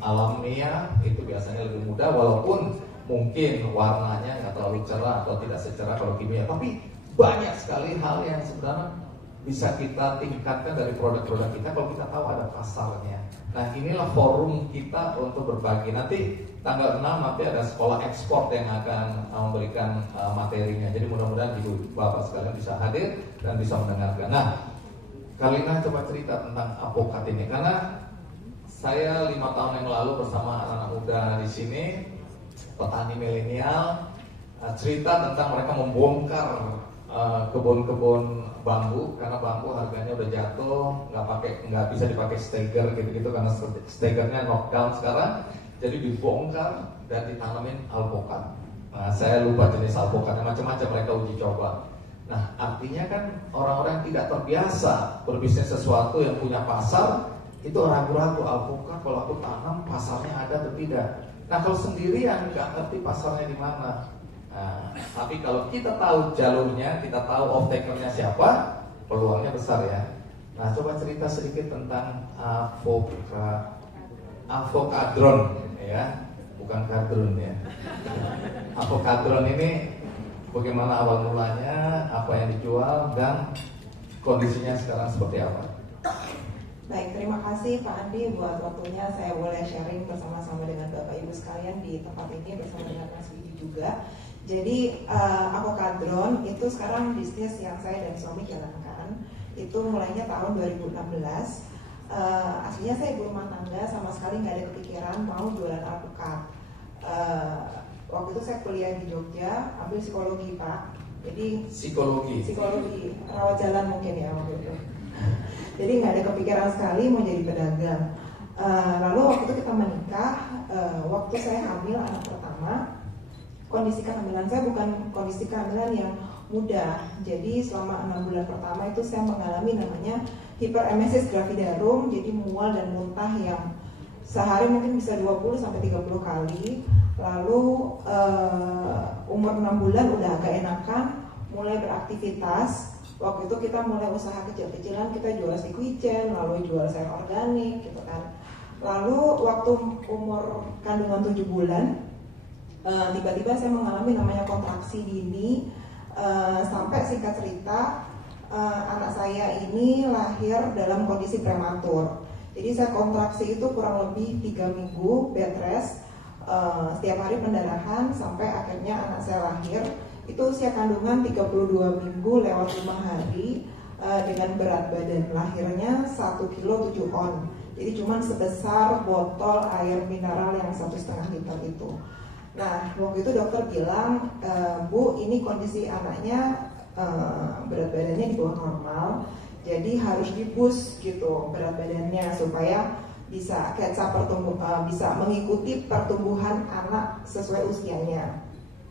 alamiah itu biasanya lebih mudah, walaupun mungkin warnanya nggak terlalu cerah atau tidak secerah kalau kimia. Tapi banyak sekali hal yang sebenarnya bisa kita tingkatkan dari produk-produk kita kalau kita tahu ada pasarnya. Nah, inilah forum kita untuk berbagi. Nanti tanggal 6 nanti ada sekolah ekspor yang akan memberikan materinya. Jadi mudah-mudahan ibu bapak sekalian bisa hadir dan bisa mendengarkan. Nah, Karlina coba cerita tentang alpukat ini, karena saya 5 tahun yang lalu bersama anak-anak muda di sini, petani milenial, cerita tentang mereka membongkar kebun-kebun bambu, karena bambu harganya udah jatuh, nggak bisa dipakai steger gitu-gitu karena stegernya knockdown sekarang, jadi dibongkar dan ditanamin alpukat. Nah, saya lupa jenis alpukatnya, macam-macam mereka uji coba. Nah, artinya kan orang-orang yang tidak terbiasa berbisnis sesuatu yang punya pasar itu ragu-ragu, alpukat kalau aku tanam pasarnya ada atau tidak. Nah, kalau sendirian nggak ngerti pasarnya di mana. Nah, tapi kalau kita tahu jalurnya, kita tahu off-takernya siapa, peluangnya besar ya. Nah, coba cerita sedikit tentang avokadron ya, bukan kadron ya. Avokadron ini bagaimana awal mulanya, apa yang dijual, dan kondisinya sekarang seperti apa? Baik, terima kasih Pak Andi buat waktunya saya boleh sharing bersama-sama dengan Bapak Ibu sekalian di tempat ini bersama dengan Mas Widi juga. Jadi avokadron itu sekarang bisnis yang saya dan suami jalankan. Itu mulainya tahun 2016. Aslinya saya ibu rumah tangga, sama sekali nggak ada kepikiran mau jualan alpukat. Waktu itu saya kuliah di Jogja, ambil psikologi Pak. Jadi psikologi rawat jalan mungkin ya waktu itu. Jadi nggak ada kepikiran sekali mau jadi pedagang. Lalu waktu itu kita menikah, waktu saya hamil anak pertama, kondisi kehamilan saya bukan kondisi kehamilan yang mudah. Jadi selama 6 bulan pertama itu saya mengalami namanya hiperemesis gravidarum, jadi mual dan muntah yang sehari mungkin bisa 20-30 kali. Lalu umur 6 bulan udah agak enakan, mulai beraktivitas. Waktu itu kita mulai usaha kecil-kecilan, kita jual stick wijen, lalu jual sayur organik gitu kan. Lalu waktu umur kandungan 7 bulan, tiba-tiba saya mengalami namanya kontraksi dini, sampai singkat cerita anak saya ini lahir dalam kondisi prematur. Jadi saya kontraksi itu kurang lebih 3 minggu bed rest, setiap hari pendarahan sampai akhirnya anak saya lahir. Itu usia kandungan 32 minggu lewat 5 hari, dengan berat badan lahirnya 1 kilo 7 on. Jadi cuma sebesar botol air mineral yang 1,5 liter itu. Nah, waktu itu dokter bilang, Bu, ini kondisi anaknya berat badannya di bawah normal, jadi harus diboost gitu berat badannya supaya bisa catch up bisa mengikuti pertumbuhan anak sesuai usianya.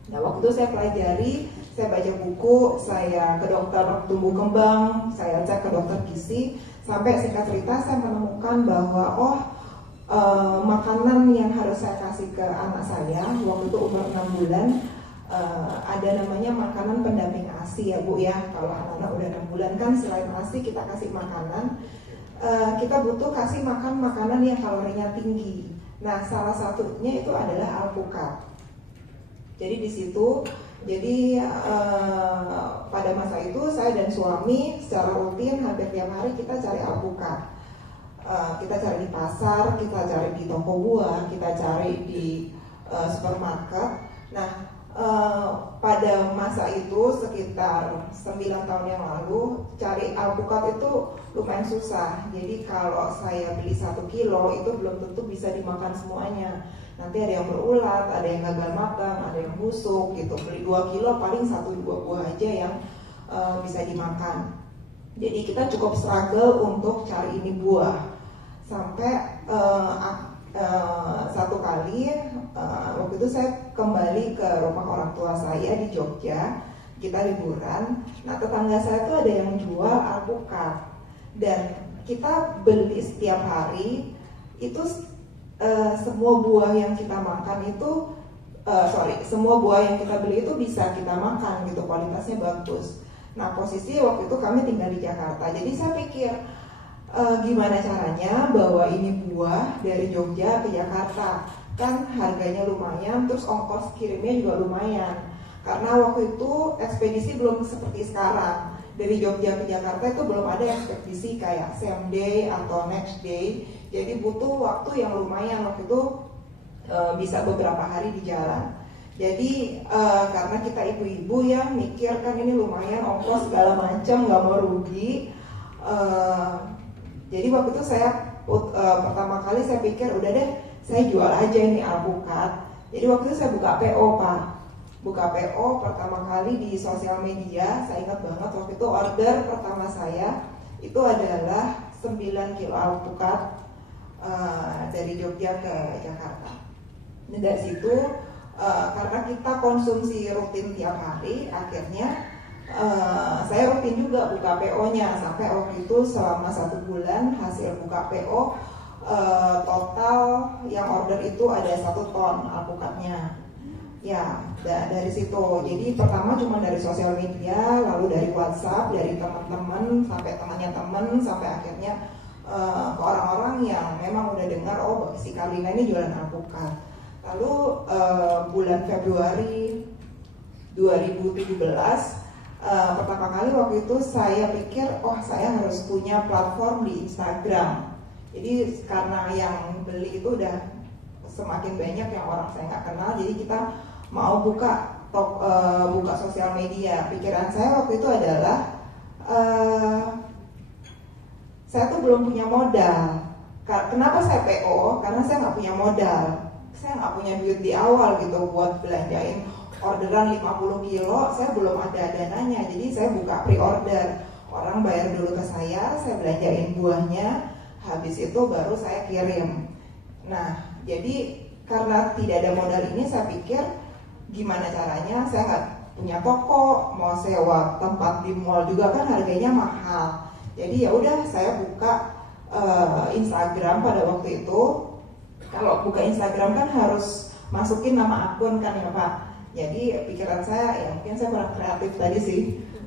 Nah, waktu itu saya pelajari, saya baca buku, saya ke dokter tumbuh kembang, saya cek ke dokter gizi, sampai singkat cerita saya menemukan bahwa makanan yang harus saya kasih ke anak saya waktu itu umur 6 bulan, ada namanya makanan pendamping ASI ya Bu ya. Kalau anak-anak udah 6 bulan kan selain ASI kita kasih makanan, kita butuh kasih makan makanan yang kalorinya tinggi. Nah, salah satunya itu adalah alpukat. Jadi di situ, pada masa itu saya dan suami secara rutin hampir tiap hari kita cari alpukat. Kita cari di pasar, kita cari di toko buah, kita cari di supermarket. Nah, pada masa itu sekitar 9 tahun yang lalu cari alpukat itu lumayan susah. Jadi kalau saya beli 1 kilo itu belum tentu bisa dimakan semuanya. Nanti ada yang berulat, ada yang gagal matang, ada yang busuk gitu. Beli 2 kilo paling 1-2 buah aja yang bisa dimakan. Jadi kita cukup struggle untuk cari ini buah. Sampai satu kali waktu itu saya kembali ke rumah orang tua saya di Jogja, kita liburan. Nah, tetangga saya tuh ada yang jual alpukat dan kita beli setiap hari. Itu semua buah yang kita makan itu semua buah yang kita beli itu bisa kita makan gitu, kualitasnya bagus. Nah, posisi waktu itu kami tinggal di Jakarta, jadi saya pikir gimana caranya bawa ini buah dari Jogja ke Jakarta, kan harganya lumayan, terus ongkos kirimnya juga lumayan. Karena waktu itu ekspedisi belum seperti sekarang. Dari Jogja ke Jakarta itu belum ada ekspedisi kayak same day atau next day. Jadi butuh waktu yang lumayan, waktu itu bisa beberapa hari di jalan. Jadi karena kita ibu-ibu ya mikir kan ini lumayan ongkos segala macam, nggak mau rugi. Jadi waktu itu saya pertama kali saya pikir udah deh saya jual aja ini alpukat. Jadi waktu itu saya buka PO Pak. Buka PO pertama kali di sosial media. Saya ingat banget waktu itu order pertama saya itu adalah 9 kilo alpukat dari Jogja ke Jakarta. Nah, dari situ karena kita konsumsi rutin tiap hari, akhirnya saya rutin juga buka PO-nya sampai waktu itu selama 1 bulan hasil buka PO total yang order itu ada 1 ton alpukatnya. Ya, dari situ. Jadi pertama cuma dari sosial media, lalu dari WhatsApp, dari teman-teman sampai temannya teman, sampai akhirnya ke orang-orang yang memang udah dengar oh si Carlina ini jualan alpukat. Lalu bulan Februari 2017 pertama kali waktu itu saya pikir oh saya harus punya platform di Instagram. Jadi karena yang beli itu udah semakin banyak yang orang saya nggak kenal, jadi kita mau buka sosial media. Pikiran saya waktu itu adalah saya tuh belum punya modal. Kenapa saya PO? Karena saya nggak punya modal. Saya nggak punya duit di awal gitu buat belanjain orderan 50 kilo. Saya belum ada dananya, jadi saya buka pre-order. Orang bayar dulu ke saya belanjain buahnya. Habis itu baru saya kirim. Nah, jadi karena tidak ada modal ini, saya pikir gimana caranya? Saya nggak punya toko, mau sewa tempat di mall juga kan harganya mahal. Jadi ya udah, saya buka Instagram pada waktu itu. Kalau buka Instagram kan harus masukin nama akun kan ya Pak. Jadi pikiran saya ya mungkin saya kurang kreatif tadi sih.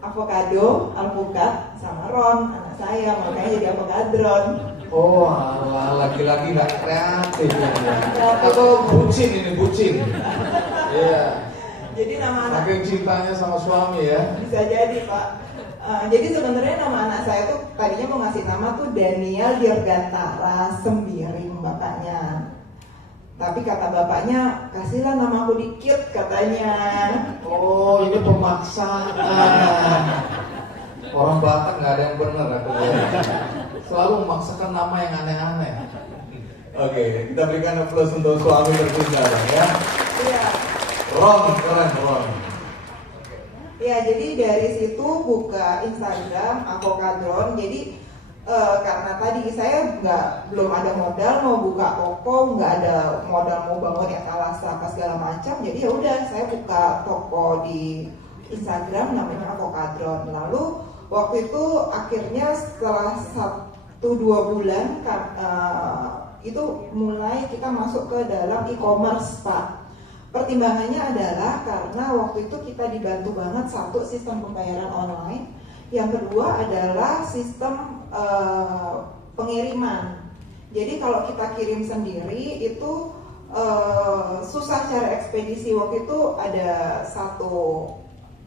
Avocado, alpukat, sama Ron, anak saya, makanya jadi avocadron. Oh, laki-laki nggak kreatif ya. Atau bucin ini, bucin. Iya. Jadi nama anak saking cintanya sama suami ya. bisa jadi Pak. Jadi sebenarnya nama anak saya tuh tadinya mau ngasih nama tuh Daniel Dirgantara Sembiring bapaknya. Tapi kata bapaknya kasihlah nama aku dikit katanya. Oh, ini pemaksaan. Orang Batak nggak ada yang benar aku lihat. Selalu memaksakan nama yang aneh-aneh. Oke, kita berikan aplaus untuk suami tercinta ya. Iya. Ron, keren Ron. Ya, jadi dari situ buka Instagram Avocadron. Jadi karena tadi saya belum ada modal mau buka toko, nggak ada modal mau bangun etalase apa segala macam. Jadi ya udah saya buka toko di Instagram namanya Avocadron. Lalu waktu itu akhirnya setelah 1-2 bulan itu mulai kita masuk ke dalam e-commerce Pak. Pertimbangannya adalah karena waktu itu kita dibantu banget, satu sistem pembayaran online, yang kedua adalah sistem pengiriman. Jadi kalau kita kirim sendiri itu susah cara ekspedisi. Waktu itu ada satu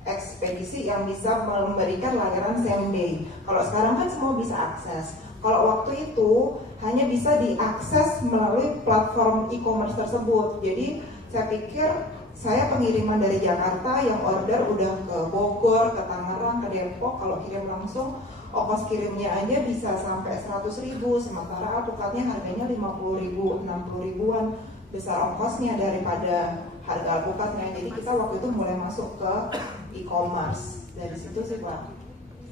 ekspedisi yang bisa memberikan layanan same day. Kalau sekarang kan semua bisa akses. Kalau waktu itu hanya bisa diakses melalui platform e-commerce tersebut. Jadi saya pikir saya pengiriman dari Jakarta yang order udah ke Bogor, ke Tangerang, ke Depok. Kalau kirim langsung ongkos kirimnya aja bisa sampai 100.000, sementara alpukatnya harganya 50.000, 60.000-an besar ongkosnya daripada harga alpukatnya. Jadi kita waktu itu mulai masuk ke e-commerce. Dari situ sih Pak.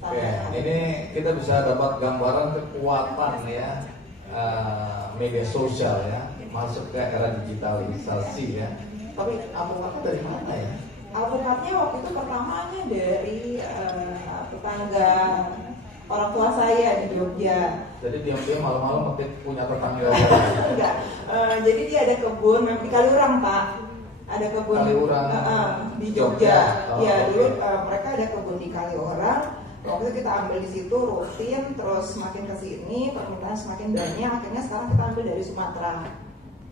Oke, ini kita bisa dapat gambaran kekuatan ya media sosial ya, masuk ke era digitalisasi ya. Tapi alpukatnya dari mana ya? Alpukatnya waktu itu pertamanya dari tetangga orang tua saya di Jogja. Jadi diam-diam malam-malam mungkin punya tetangga. Enggak. Jadi dia ada kebun di Kaliurang Pak. Ada kebun di Jogja. Ya dulu mereka ada kebun di Kaliurang. Waktu itu kita ambil di situ rutin, terus semakin ke sini permintaan semakin banyak. Akhirnya sekarang kita ambil dari Sumatera.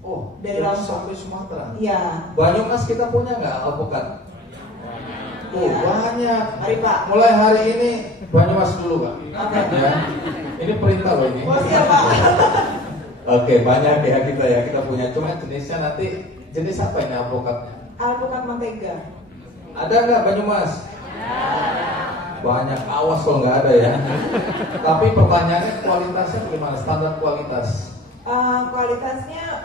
Oh, dari Lampung sampai Sumatera. Iya. Banyumas kita punya nggak alpukat? Oh, ya. Banyak. Mari Pak. Mulai hari ini Banyumas dulu Pak. Oke. Ya. Ini perintah loh ini. Oh siap Pak. Oke, banyak ya kita punya. Cuma jenisnya nanti jenis apa ini alpukatnya? Alpukat mentega. Ada nggak Banyumas? banyak, awas kalau nggak ada ya. Tapi pertanyaannya kualitasnya bagaimana? Standar kualitas? Kualitasnya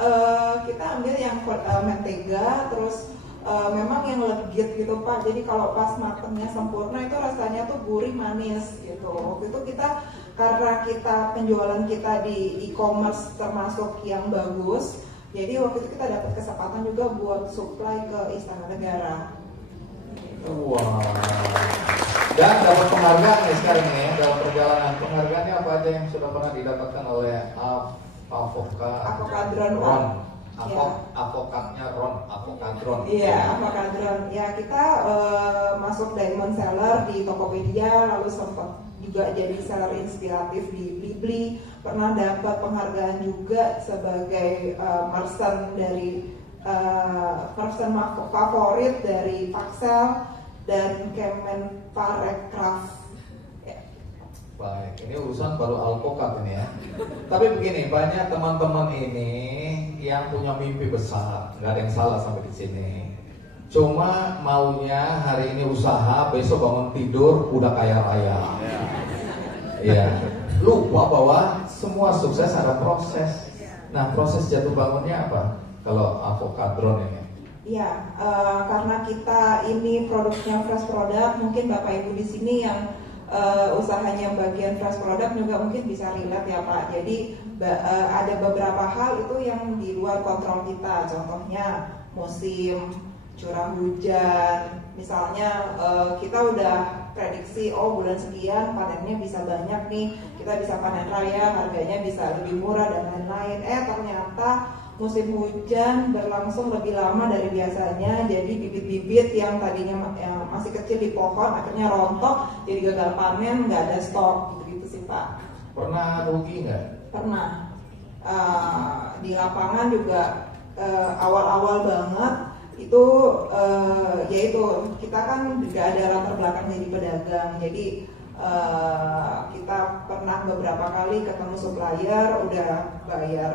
kita ambil yang mentega, terus memang yang legit gitu Pak. Jadi kalau pas matangnya sempurna itu rasanya tuh gurih manis gitu. Waktu itu kita karena penjualan kita di e-commerce termasuk yang bagus, jadi waktu itu kita dapat kesempatan juga buat supply ke Istana Negara. Wow. Dan dapat penghargaan nih sekarang nih ya, dalam perjalanan. Penghargaannya apa aja yang sudah pernah didapatkan oleh Avocadron Ron? Ya. Avokatnya Ron, Avocadron. Iya, Avocadron. Ya kita masuk Diamond Seller di Tokopedia, lalu sempat juga jadi seller inspiratif di Blibli. Pernah dapat penghargaan juga sebagai merchant dari person favorit dari Paxel dan Kemenparekraf. Ya. Baik, ini urusan baru alpukat ini ya. Tapi begini, banyak teman-teman ini yang punya mimpi besar, nggak ada yang salah sampai di sini. Cuma maunya hari ini usaha, besok bangun tidur udah kaya raya. Ya, lupa bahwa semua sukses ada proses. Nah, proses jatuh bangunnya apa? Kalau Avocadron ini? Iya, karena kita ini produknya fresh product, mungkin Bapak Ibu di sini yang usahanya bagian fresh product juga mungkin bisa relate ya Pak. Jadi ada beberapa hal itu yang di luar kontrol kita. Contohnya musim, curah hujan. Misalnya kita udah prediksi bulan sekian panennya bisa banyak nih, kita bisa panen raya, harganya bisa lebih murah dan lain-lain. Ternyata musim hujan berlangsung lebih lama dari biasanya, jadi bibit-bibit yang tadinya masih kecil di pohon akhirnya rontok, jadi gagal panen, nggak ada stok, gitu sih Pak. Pernah rugi nggak? Pernah. Di lapangan juga awal-awal banget itu yaitu kita kan juga ada latar belakang jadi pedagang, jadi kita pernah beberapa kali ketemu supplier, udah bayar,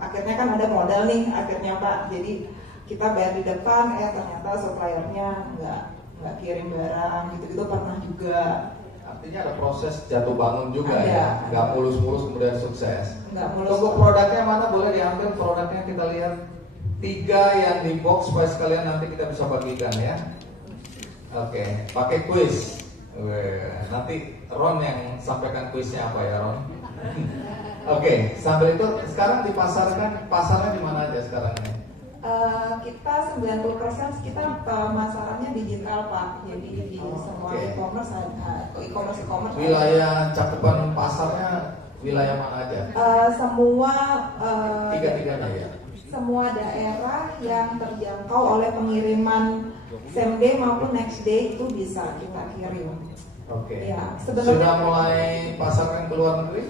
akhirnya kan ada modal nih akhirnya Pak, jadi kita bayar di depan, ternyata suppliernya nggak kirim barang, gitu-gitu pernah juga. Artinya ada proses jatuh bangun juga Ada, ya, nggak ada. mulus-mulus kemudian sukses. Nggak mulus. Tunggu produknya mana, boleh diambil produknya, kita lihat 3 yang di box supaya sekalian nanti kita bisa bagikan ya. Oke, pakai quiz. Nanti Ron yang sampaikan kuisnya apa ya Ron? Oke, sambil itu sekarang dipasarkan, pasarnya di mana aja sekarang ini? Kita 90% kita pemasarannya digital Pak, jadi di semua e-commerce ada e-commerce. Wilayah cakupan pasarnya wilayah mana aja? Semua Tiga-tiganya ya. Semua daerah yang terjangkau oleh pengiriman same day maupun next day itu bisa kita kirim. Oke. Ya, Sudah sebenarnya mulai pasarkan ke luar negeri?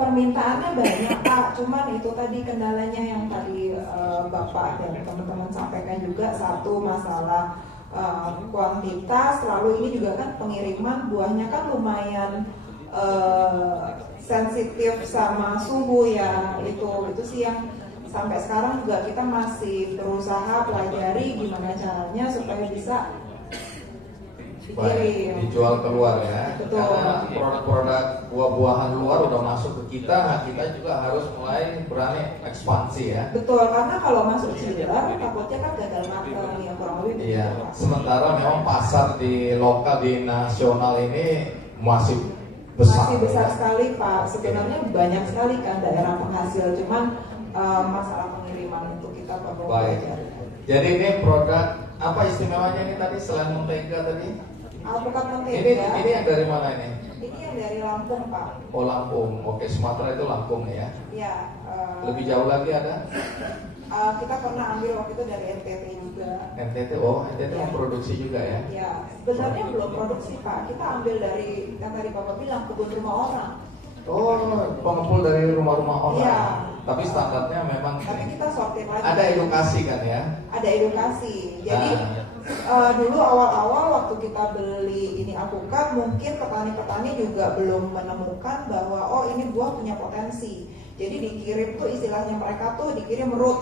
permintaannya banyak Pak, cuman itu tadi kendalanya yang tadi Bapak dan teman-teman sampaikan juga, satu masalah kuantitas, lalu ini juga kan pengiriman buahnya kan lumayan sensitif sama suhu ya, itu sih yang sampai sekarang juga kita masih berusaha pelajari gimana caranya supaya bisa dikirim. Dijual keluar ya. Betul. Karena produk-produk buah-buahan luar udah masuk ke kita, nah kita juga harus mulai berani ekspansi ya. Betul, karena kalau masuk chiller takutnya kan gagal makan ya, kurang lebih begitu. Iya. Sementara memang pasar di lokal, di nasional ini masih besar. Masih besar sekali Pak. Sebenarnya banyak sekali kan daerah penghasil, cuman masalah pengiriman itu kita perlu pelajari. Jadi ini produk apa istimewanya ini tadi selain mentega tadi? Alpukat mentega. Ini yang dari mana ini? Ini yang dari Lampung Pak. Oh Lampung. Oke, Sumatera itu Lampung ya. Ya. Lebih jauh lagi ada? Kita pernah ambil waktu itu dari NTT juga. NTT, oh NTT Ya. memproduksi juga ya? Ya, sebenarnya belum produksi Pak. Kita ambil dari yang tadi Bapak bilang kebun rumah orang. Oh, pengepul dari rumah-rumah orang. Iya. Tapi standarnya memang Tapi kita sortir lagi. ada edukasi kan ya? Ada edukasi. Jadi dulu awal-awal waktu kita beli ini alpukat, mungkin petani-petani juga belum menemukan bahwa ini buah punya potensi. Jadi dikirim tuh istilahnya mereka tuh dikirim root.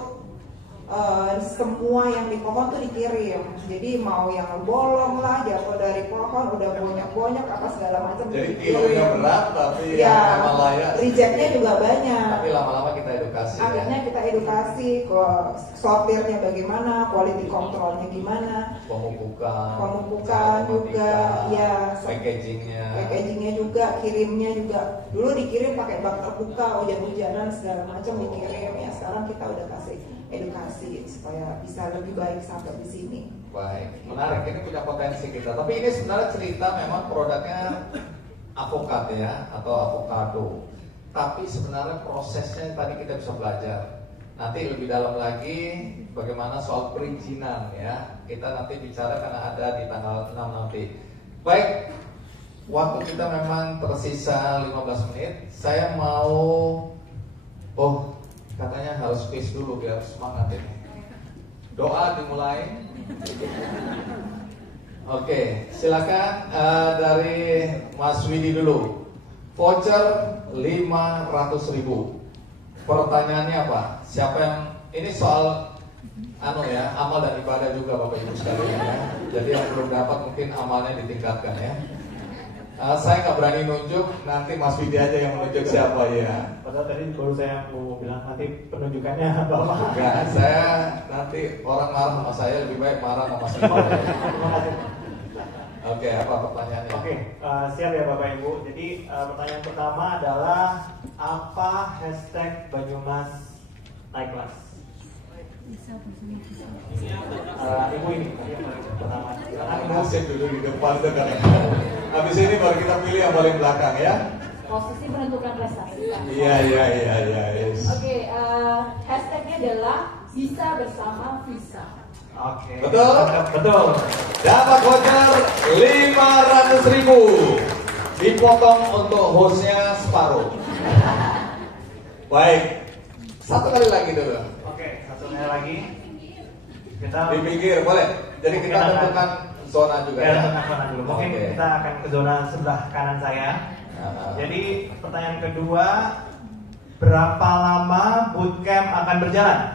semua yang di pohon tuh dikirim. Jadi mau yang bolong lah, jatuh dari pohon, udah bonyok-bonyok apa segala macam. Jadi kilonya berat tapi ya, yang emang layak. Rejectnya juga banyak. Tapi lama-lama kita edukasi. Akhirnya kita edukasi, sortirnya bagaimana, quality controlnya gimana, pemupukan juga, ya, packagingnya juga, kirimnya juga. Dulu dikirim pakai bak terbuka, hujan-hujanan segala macam dikirim. Ya sekarang kita udah kasih edukasi supaya bisa lebih baik sampai di sini. Baik, menarik, ini punya potensi kita. Tapi ini sebenarnya cerita memang produknya avokat ya, atau avocado. Tapi sebenarnya prosesnya tadi kita bisa belajar. Nanti lebih dalam lagi bagaimana soal perizinan ya. Kita nanti bicara karena ada di tanggal 6 nanti. Baik, waktu kita memang tersisa 15 menit. Saya mau katanya harus space dulu biar semangat ini. Doa dimulai. Oke, silakan dari Mas Widi dulu. Voucher 500.000. Pertanyaannya apa? Siapa yang ini soal amal dan ibadah juga Bapak Ibu sekalian ya. Jadi yang belum dapat mungkin amalnya ditingkatkan ya. Saya nggak berani nunjuk, nanti Mas Widi aja yang menunjuk siapa ya. Padahal tadi baru saya mau bilang nanti penunjukannya Bapak. Enggak, saya nanti orang marah sama saya lebih baik marah sama Mas Widi. Terima kasih. Oke, apa pertanyaannya? Oke, siap ya Bapak Ibu. Jadi pertanyaan pertama adalah apa hashtag Banyumas naik kelas? Ibu ini pertama. Nasib dulu di depan kan. Habis ini baru kita pilih yang paling belakang ya. Posisi menentukan prestasi. Iya. Yes. Oke, hashtagnya adalah bisa bersama Visa. Oke. Betul. Dapat voucher 500.000. Dipotong untuk hostnya separuh. Baik. Satu kali lagi dulu. Oke, satu kali lagi. Kita dipikir boleh. Jadi kita tentukan zona juga ya. Tentukan zona dulu. Mungkin kita akan ke zona sebelah kanan saya. Jadi pertanyaan kedua, berapa lama bootcamp akan berjalan?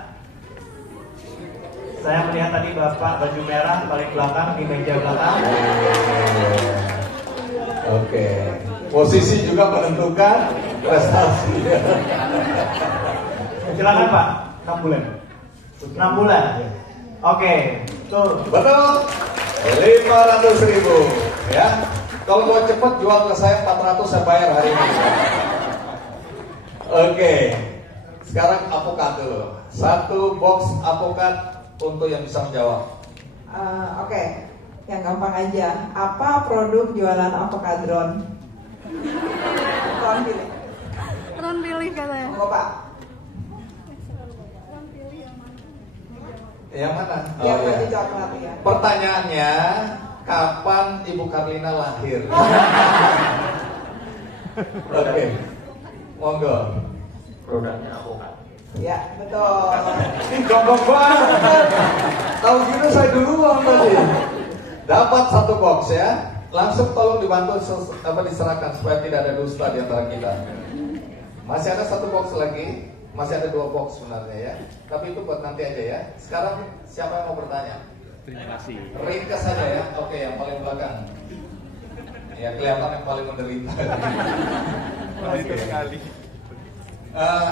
Saya melihat tadi Bapak baju merah paling belakang di meja belakang. Oke. Posisi juga menentukan prestasi. Silakan Pak, 6 bulan. 6 bulan. Oke, betul. 500.000 ya. Kalau mau cepet jual ke saya 400 saya bayar hari ini. Oke. Sekarang avokat dulu. 1 box avokat untuk yang bisa menjawab. Oke. Yang gampang aja. Apa produk jualan avokadron? Ron pilih katanya. Enggak Pak. Yang mana? Yang baju coklat ya. Pertanyaannya, kapan Ibu Karlina lahir? Oke. Monggo. Produknya avokat. Ya, betul. Ini gampang banget. Tahu gitu saya duluan tadi. Dapat 1 box ya. Langsung tolong dibantu diserahkan supaya tidak ada dusta di antara kita. Masih ada 1 box lagi. Masih ada 2 box sebenarnya ya. Tapi itu buat nanti aja ya. Sekarang siapa yang mau bertanya? Terima kasih. Ringkas saja ya. Oke, yang paling belakang. Ya kelihatan yang paling menderita. Sekali.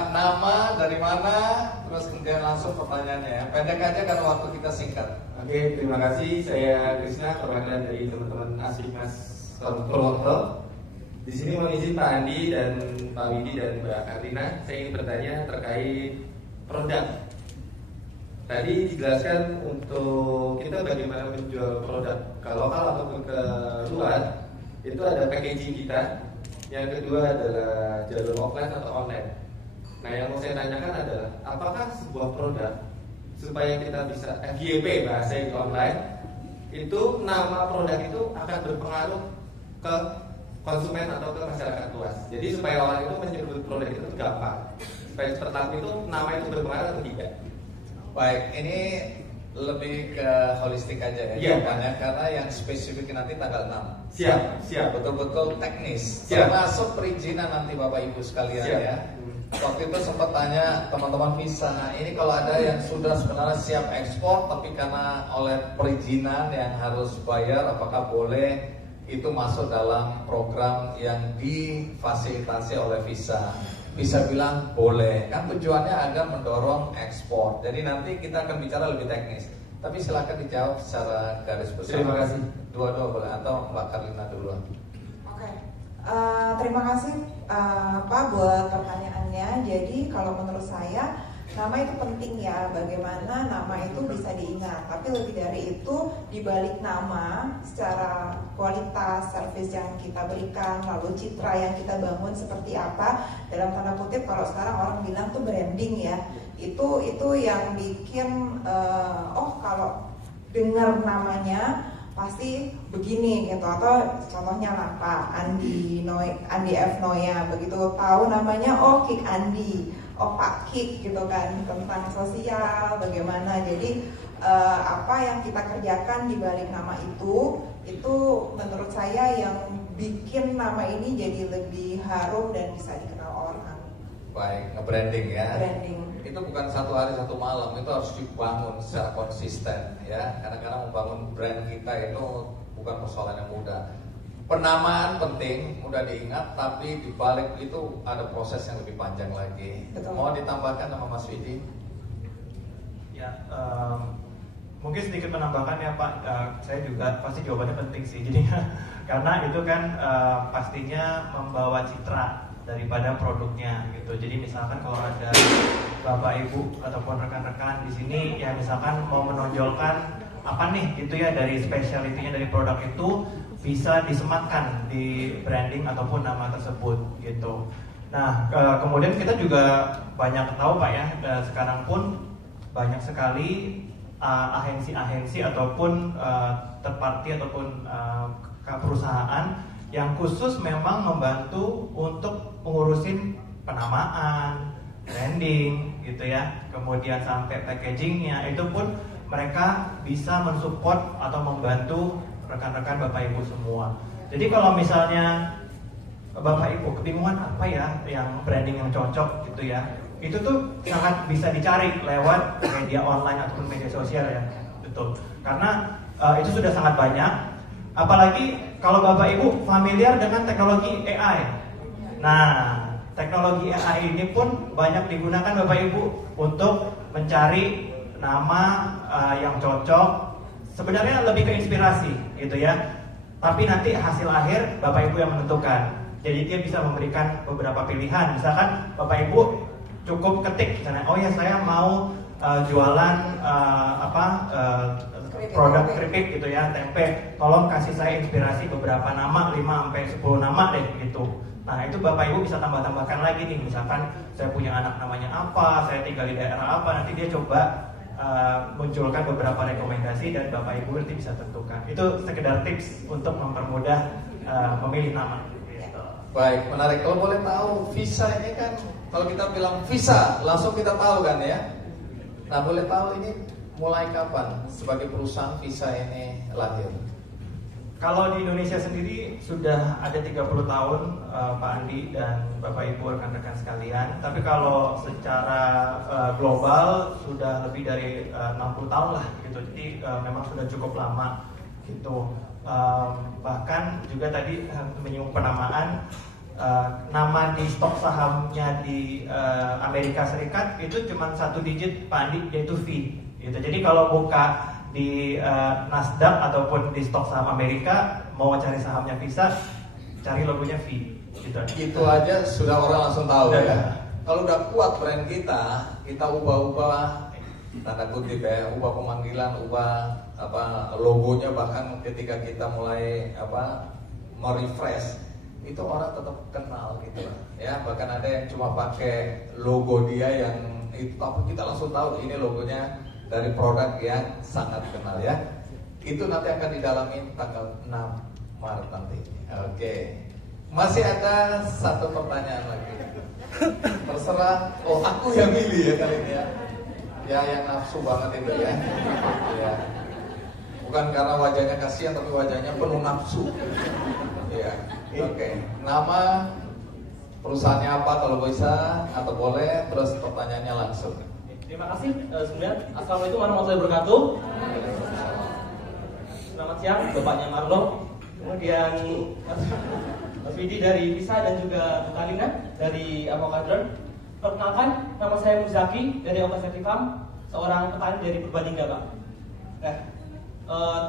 Nama dari mana? Terus kemudian langsung pertanyaannya ya. Pendek aja karena waktu kita singkat. Oke, terima kasih. Saya Krisna, perwakilan dari teman-teman Aslimas Purwokerto. Di sini mengisi Pak Andi dan Pak Widi dan Mbak Karlina. Saya ingin bertanya terkait produk. Tadi dijelaskan untuk kita bagaimana menjual produk ke lokal ataupun ke luar. Itu ada packaging kita. Yang kedua adalah jalur offline atau online. Nah, yang mau saya tanyakan adalah apakah sebuah produk supaya kita bisa FYP bahasa online itu nama produk itu akan berpengaruh ke konsumen atau ke masyarakat luas. Jadi supaya orang itu menyebut produk itu gampang. Supaya seperti itu nama itu berpengaruh atau tidak. Baik, ini lebih ke holistik aja ya, jawabannya, karena yang spesifik nanti tanggal 6. Siap. Betul-betul teknis. Siap. Termasuk perizinan nanti Bapak Ibu sekalian ya. Waktu itu sempat tanya teman-teman visa, ini kalau ada yang sudah sebenarnya siap ekspor tapi karena oleh perizinan yang harus bayar, apakah boleh itu masuk dalam program yang difasilitasi oleh visa? Bisa bilang boleh, kan tujuannya agar mendorong ekspor. Jadi nanti kita akan bicara lebih teknis. Tapi silakan dijawab secara garis besar. Terima kasih. Dua-dua boleh, atau Mbak Karlina duluan. Oke. Terima kasih Pak buat pertanyaannya. Jadi kalau menurut saya nama itu penting ya, bagaimana nama itu bisa diingat. Tapi lebih dari itu, di balik nama, secara kualitas servis yang kita berikan, lalu citra yang kita bangun seperti apa, dalam tanda kutip kalau sekarang orang bilang tuh branding ya, itu yang bikin kalau dengar namanya pasti begini gitu. Atau contohnya lah Pak Andi F. Noya, begitu tahu namanya Kik Andi, Pak Kik gitu kan, tentang sosial bagaimana. Jadi apa yang kita kerjakan di balik nama itu menurut saya yang bikin nama ini jadi lebih harum dan bisa dikenal orang. Baik, nge-branding ya. Branding. Itu bukan satu hari satu malam, itu harus dibangun secara konsisten ya. Kadang-kadang membangun brand kita itu bukan persoalan yang mudah. Penamaan penting, mudah diingat, tapi di balik itu ada proses yang lebih panjang lagi. Betul. Mau ditambahkan sama Mas Widi? Ya, mungkin sedikit menambahkan ya Pak. Saya juga pasti jawabannya penting sih, jadi karena itu kan pastinya membawa citra daripada produknya gitu. Jadi misalkan kalau ada Bapak Ibu ataupun rekan-rekan di sini ya misalkan mau menonjolkan apa nih gitu ya dari specialty-nya dari produk itu, bisa disematkan di branding ataupun nama tersebut gitu. Nah kemudian kita juga banyak tahu Pak ya, sekarang pun banyak sekali agensi-agensi ataupun third party ataupun perusahaan yang khusus memang membantu untuk mengurusin penamaan, branding gitu ya, kemudian sampai packagingnya itu pun mereka bisa mensupport atau membantu rekan-rekan Bapak Ibu semua. Jadi kalau misalnya Bapak Ibu kebingungan apa ya yang branding yang cocok gitu ya, itu tuh sangat bisa dicari lewat media online ataupun media sosial ya, betul. Karena itu sudah sangat banyak. Apalagi kalau Bapak Ibu familiar dengan teknologi AI. Nah, teknologi AI ini pun banyak digunakan Bapak Ibu untuk mencari nama yang cocok. Sebenarnya lebih ke inspirasi gitu ya. Tapi nanti hasil akhir Bapak Ibu yang menentukan. Jadi dia bisa memberikan beberapa pilihan. Misalkan Bapak Ibu cukup ketik misalnya, oh ya saya mau jualan produk keripik gitu ya, tempe. Tolong kasih saya inspirasi beberapa nama, 5-10 nama deh gitu. Nah itu Bapak Ibu bisa tambah-tambahkan lagi nih. Misalkan saya punya anak namanya apa, saya tinggal di daerah apa, nanti dia coba munculkan beberapa rekomendasi dan Bapak Ibu nanti bisa tentukan. Itu sekedar tips untuk mempermudah memilih nama. Baik, menarik. Kalau boleh tahu, visa ini kan kalau kita bilang visa langsung kita tahu kan ya. Nah boleh tahu ini mulai kapan sebagai perusahaan visa ini lahir? Kalau di Indonesia sendiri sudah ada 30 tahun Pak Andi dan Bapak Ibu rekan-rekan sekalian. Tapi kalau secara global sudah lebih dari 60 tahun lah gitu. Jadi memang sudah cukup lama gitu. Bahkan juga tadi menyinggung penamaan, nama di stok sahamnya di Amerika Serikat itu cuma 1 digit Pak Andi, yaitu V gitu. Jadi kalau buka di Nasdaq ataupun di stok saham Amerika mau cari sahamnya Visa, cari logonya V gitu. Itu aja sudah orang langsung tahu ya. Kalau udah kuat brand kita ubah-ubah tanda kutip ya, ubah pemanggilan, ubah logonya, bahkan ketika kita mulai merefresh itu orang tetap kenal gitu ya. Bahkan ada yang cuma pakai logo dia yang itu, tapi kita langsung tahu ini logonya dari produk yang sangat kenal ya. Itu nanti akan didalamin tanggal 6 Maret nanti. Oke. Masih ada satu pertanyaan lagi. Terserah. Oh, aku yang milih ya kali ini ya. Ya yang nafsu banget itu ya. Ya. Bukan karena wajahnya kasihan tapi wajahnya penuh nafsu. Ya. Oke. Nama perusahaannya apa kalau bisa atau boleh, terus pertanyaannya langsung. Terima kasih sebenarnya. Assalamualaikum warahmatullahi wabarakatuh. Selamat siang Bapaknya Marlo. Kemudian Mas Widi dari Visa dan juga Bu Kalina dari Avocadron. Perkenalkan, nama saya Muzaki dari Okazaki Farm, seorang petani dari Purbalingga, Pak. Nah,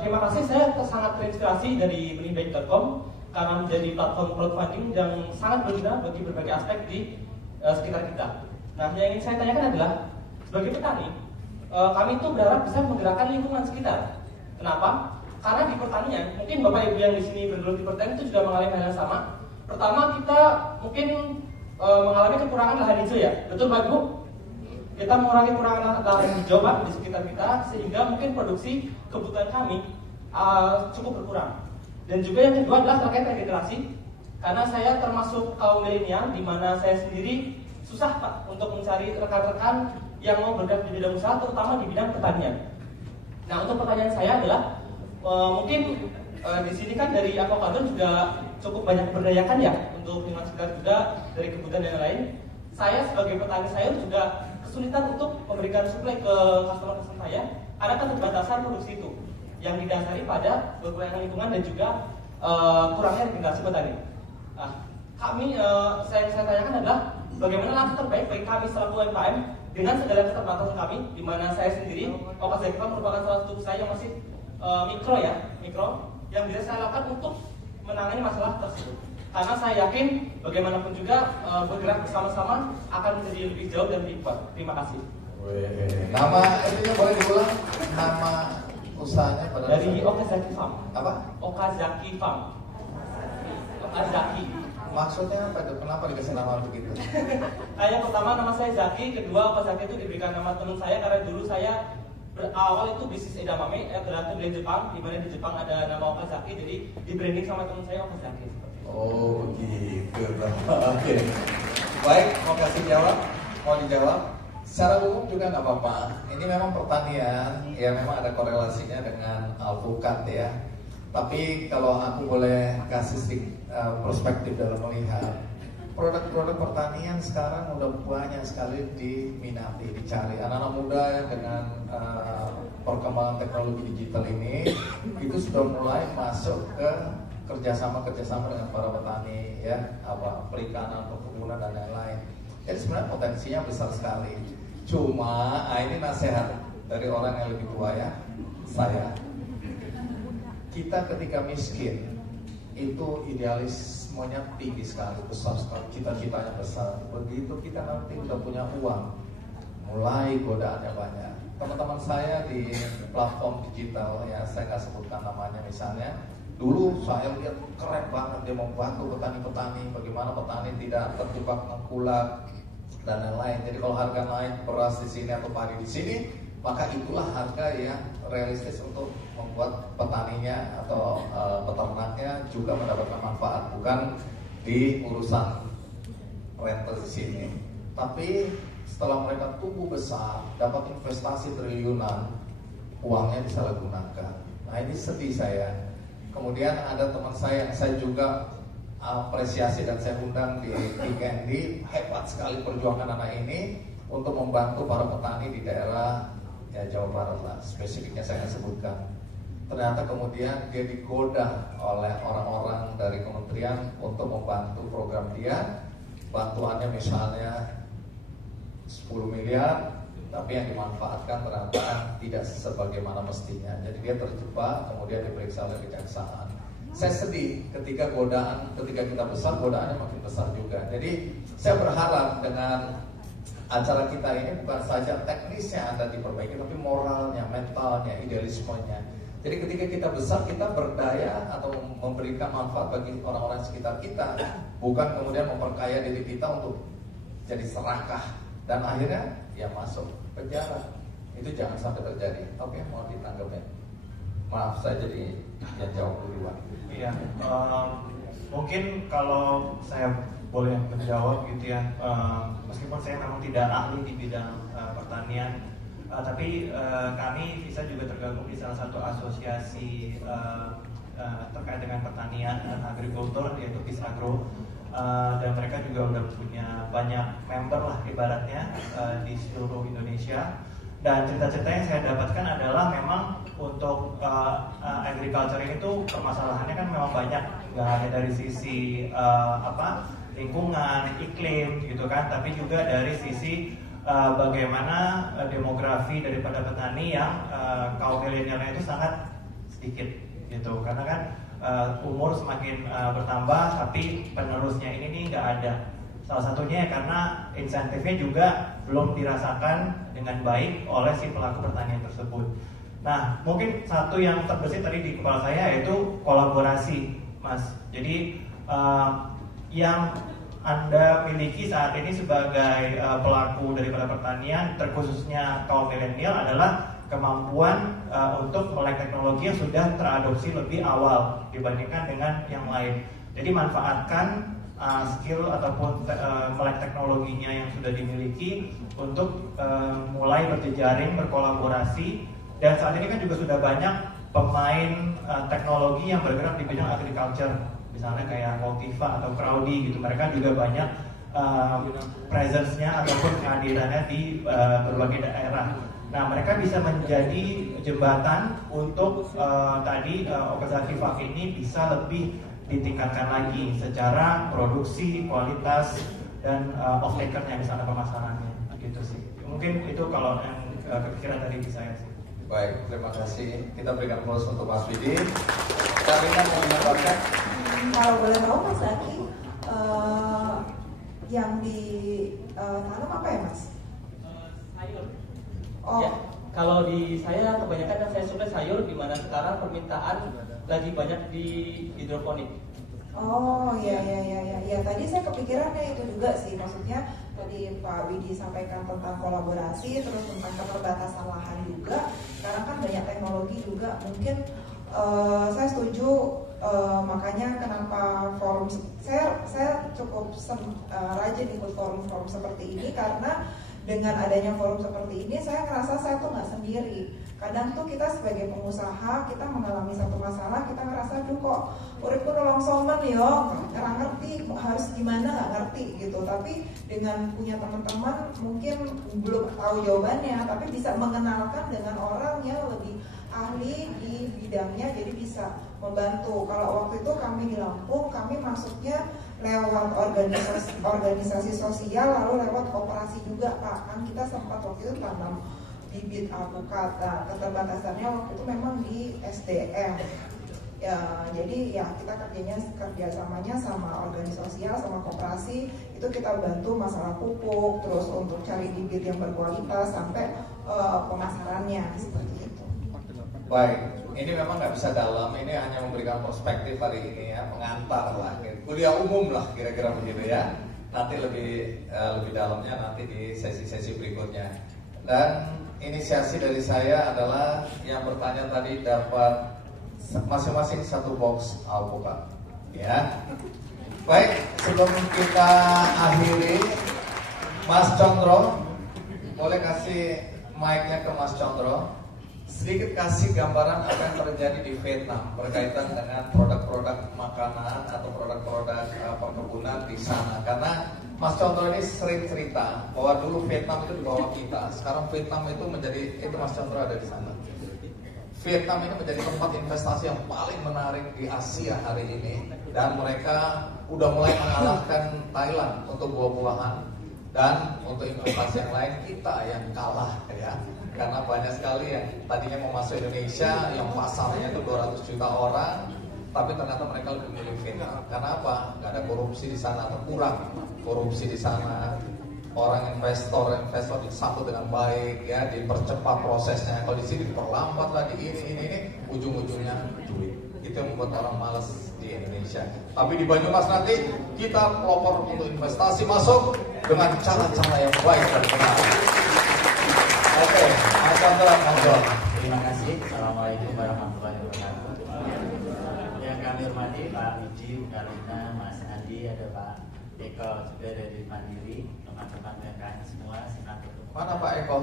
terima kasih, saya sangat terinspirasi dari moneybank.com karena menjadi platform crowdfunding yang sangat berguna bagi berbagai aspek di sekitar kita. Nah, yang ingin saya tanyakan adalah, sebagai petani, kami itu berharap bisa menggerakkan lingkungan sekitar. Kenapa? Karena di pertanian, mungkin Bapak Ibu yang di sini bergelut di pertanian itu juga mengalami hal yang sama. Pertama, kita mungkin mengalami kekurangan lahan hijau ya, betul Pak Ibu? Kita mengurangi kekurangan lahan hijau Pak di sekitar kita, sehingga mungkin produksi kebutuhan kami cukup berkurang. Dan juga yang kedua adalah terkait regenerasi, karena saya termasuk kaum milenial, di mana saya sendiri susah Pak untuk mencari rekan-rekan yang mau bergerak di bidang usaha, terutama di bidang pertanian. Nah, untuk pertanyaan saya adalah mungkin di sini kan dari Avocadron juga cukup banyak berdayakan ya untuk lingkungan sekitar juga dari kebutuhan yang lain. Saya sebagai petani sayur juga kesulitan untuk memberikan suplai ke customer saya karena keterbatasan produksi itu yang didasari pada berkurangnya lingkungan dan juga kurangnya regenerasi petani. Nah, saya tanyakan adalah bagaimana langkah terbaik bagi kami selaku UMKM dengan segala keterbatasan kami, di mana saya sendiri Okazaki Farm merupakan salah satu usaha yang masih mikro yang bisa saya lakukan untuk menangani masalah tersebut. Karena saya yakin bagaimanapun juga bergerak bersama-sama akan menjadi lebih jauh dan lebih kuat. Terima kasih. Nama itunya boleh diulang? Nama usahanya pada dari Okazaki Farm. Apa? Okazaki Farm. Okazaki. Maksudnya apa itu? Kenapa dikasih nama begitu? Yang pertama nama saya Zaki, kedua Okazaki itu diberikan nama teman saya karena dulu saya berawal itu bisnis edamame berarti dari Jepang, di mana di Jepang ada nama Okazaki, jadi di branding sama teman saya Okazaki. Oh begitu. Oke. Baik, mau kasih jawab? Mau dijawab? Secara umum juga nggak apa-apa. Ini memang pertanian, ya memang ada korelasinya dengan alpukat ya. Tapi kalau aku boleh kasih sedikit perspektif dalam melihat produk-produk pertanian sekarang udah banyak sekali diminati, dicari. Anak-anak muda ya, dengan perkembangan teknologi digital ini itu sudah mulai masuk ke kerjasama dengan para petani ya, perikanan, perkebunan dan lain-lain. Jadi sebenarnya potensinya besar sekali. Cuma ini nasihat dari orang yang lebih tua ya, saya. Kita ketika miskin itu idealismenya tinggi sekali, besar sekali, cita-citanya besar. Begitu kita nanti udah punya uang, mulai godaannya banyak. Teman-teman saya di platform digital ya, saya nggak sebutkan namanya misalnya, dulu saya lihat keren banget dia membantu petani-petani, bagaimana petani tidak terjebak mengkulak dan lain-lain. Jadi kalau harga naik beras di sini atau padi di sini, maka itulah harga yang realistis untuk membuat petaninya atau peternaknya juga mendapatkan manfaat, bukan di urusan rental di sini. Tapi setelah mereka tumbuh besar, dapat investasi triliunan, uangnya disalahgunakan. Nah ini sedih saya. Kemudian ada teman saya yang saya juga apresiasi dan saya undang di Candy, hebat sekali perjuangan anak ini untuk membantu para petani di daerah ya Jawa Barat lah, spesifiknya saya sebutkan. Ternyata kemudian dia digoda oleh orang-orang dari kementerian untuk membantu program dia. Bantuannya misalnya 10 miliar, tapi yang dimanfaatkan ternyata tidak sebagaimana mestinya. Jadi dia terjebak, kemudian diperiksa oleh kejaksaan. Saya sedih ketika kita besar, godaannya makin besar juga. Jadi saya berharap dengan acara kita ini bukan saja teknisnya Anda diperbaiki, tapi moralnya, mentalnya, idealismenya. Jadi ketika kita besar, kita berdaya atau memberikan manfaat bagi orang-orang sekitar kita, bukan kemudian memperkaya diri kita untuk jadi serakah dan akhirnya ya masuk penjara. Itu jangan sampai terjadi. Oke, mau ditanggapi? Maaf saya jadi yang jawab duluan. Iya, mungkin kalau saya boleh menjawab gitu ya, meskipun saya memang tidak ahli di bidang pertanian, Tapi kami bisa juga tergabung di salah satu asosiasi terkait dengan pertanian dan agrikultur, yaitu Pisagro. Dan mereka juga udah punya banyak member lah ibaratnya di seluruh Indonesia. Dan cerita-cerita yang saya dapatkan adalah memang untuk agriculture ini tuh permasalahannya kan memang banyak, nggak hanya dari sisi lingkungan, iklim gitu kan, tapi juga dari sisi bagaimana demografi daripada petani yang kaum milenialnya itu sangat sedikit gitu, karena kan umur semakin bertambah tapi penerusnya ini nih nggak ada. Salah satunya ya karena insentifnya juga belum dirasakan dengan baik oleh si pelaku pertanian tersebut. Nah, mungkin satu yang terbesit tadi di kepala saya yaitu kolaborasi, Mas. Jadi yang Anda miliki saat ini sebagai pelaku daripada pertanian, terkhususnya kaum milenial, adalah kemampuan untuk melek teknologi yang sudah teradopsi lebih awal dibandingkan dengan yang lain. Jadi manfaatkan skill ataupun melek teknologinya yang sudah dimiliki untuk mulai berjejaring, berkolaborasi. Dan saat ini kan juga sudah banyak pemain teknologi yang bergerak di bidang agriculture, misalnya kayak Multiva atau Crowdy gitu. Mereka juga banyak presence-nya ataupun kehadirannya di berbagai daerah. Nah, mereka bisa menjadi jembatan untuk Okazaki Farm ini bisa lebih ditingkatkan lagi secara produksi, kualitas, dan off-taker-nya misalnya pemasarannya gitu sih. Mungkin itu kalau yang kepikiran tadi di saya sih. Baik, terima kasih. Kita berikan applause untuk Mas Widi. Karina mau menambahkan? Kalau boleh tahu Mas Zaki, yang di tanam apa ya Mas? Sayur. Oh. Ya, kalau di saya kebanyakan yang saya suka sayur, di mana sekarang permintaan lagi banyak di hidroponik. Oh ya. Tadi saya kepikirannya itu juga sih, maksudnya tadi Pak Widi sampaikan tentang kolaborasi, terus tentang keterbatasan lahan juga. Sekarang kan banyak teknologi juga, mungkin saya setuju. Makanya kenapa forum saya cukup rajin ikut forum-forum seperti ini, karena dengan adanya forum seperti ini saya ngerasa saya tuh nggak sendiri. Kadang tuh kita sebagai pengusaha, kita mengalami satu masalah, kita ngerasa duh kok uripku nolong somen yo, nggak ngerti harus gimana, nggak ngerti gitu. Tapi dengan punya teman-teman mungkin belum tahu jawabannya, tapi bisa mengenalkan dengan orang yang lebih ahli di bidangnya, jadi bisa membantu. Kalau waktu itu kami di Lampung, kami masuknya lewat organisasi sosial, lalu lewat koperasi juga Pak. Kan kita sempat waktu itu tanam bibit alpukat. Nah, keterbatasannya waktu itu memang di SDM. Ya, jadi ya kita kerjasamanya sama organisasi sosial, sama koperasi, itu kita bantu masalah pupuk, terus untuk cari bibit yang berkualitas sampai pemasarannya seperti itu. Baik, ini memang nggak bisa dalam, ini hanya memberikan perspektif hari ini ya, pengantar lah, kuliah umum lah kira-kira begitu ya. Nanti lebih dalamnya nanti di sesi-sesi berikutnya. Dan inisiasi dari saya adalah yang bertanya tadi dapat masing-masing satu box alpukat, ya. Baik, sebelum kita akhiri, Mas Condro, boleh kasih mic-nya ke Mas Condro. Sedikit kasih gambaran apa yang terjadi di Vietnam berkaitan dengan produk-produk makanan atau produk-produk perkebunan di sana. Karena Mas Condro ini sering cerita bahwa dulu Vietnam itu di bawah kita, sekarang Vietnam itu Mas Condro ada di sana. Vietnam ini menjadi tempat investasi yang paling menarik di Asia hari ini, dan mereka udah mulai mengalahkan Thailand untuk buah-buahan, dan untuk investasi yang lain kita yang kalah ya. Karena banyak sekali yang tadinya mau masuk Indonesia, yang pasarnya itu 200 juta orang, tapi ternyata mereka lebih memilih Vietnam. Karena apa? Gak ada korupsi di sana, atau kurang korupsi di sana. Orang investor disambut dengan baik, ya, dipercepat prosesnya. Kalau di sini diperlambat lagi, ini ujung-ujungnya duit. Itu yang membuat orang malas di Indonesia. Tapi di Banyumas nanti kita pelopor untuk investasi masuk dengan cara-cara yang baik dan benar. Oke, Mas Chandra, terima kasih. Assalamualaikum warahmatullahi wabarakatuh. Yang kami hormati Pak Widi, Karina, Mas Andi, ada Pak Eko juga dari Mandiri, teman-teman rekan semua, senang bertemu. Mana Pak Eko?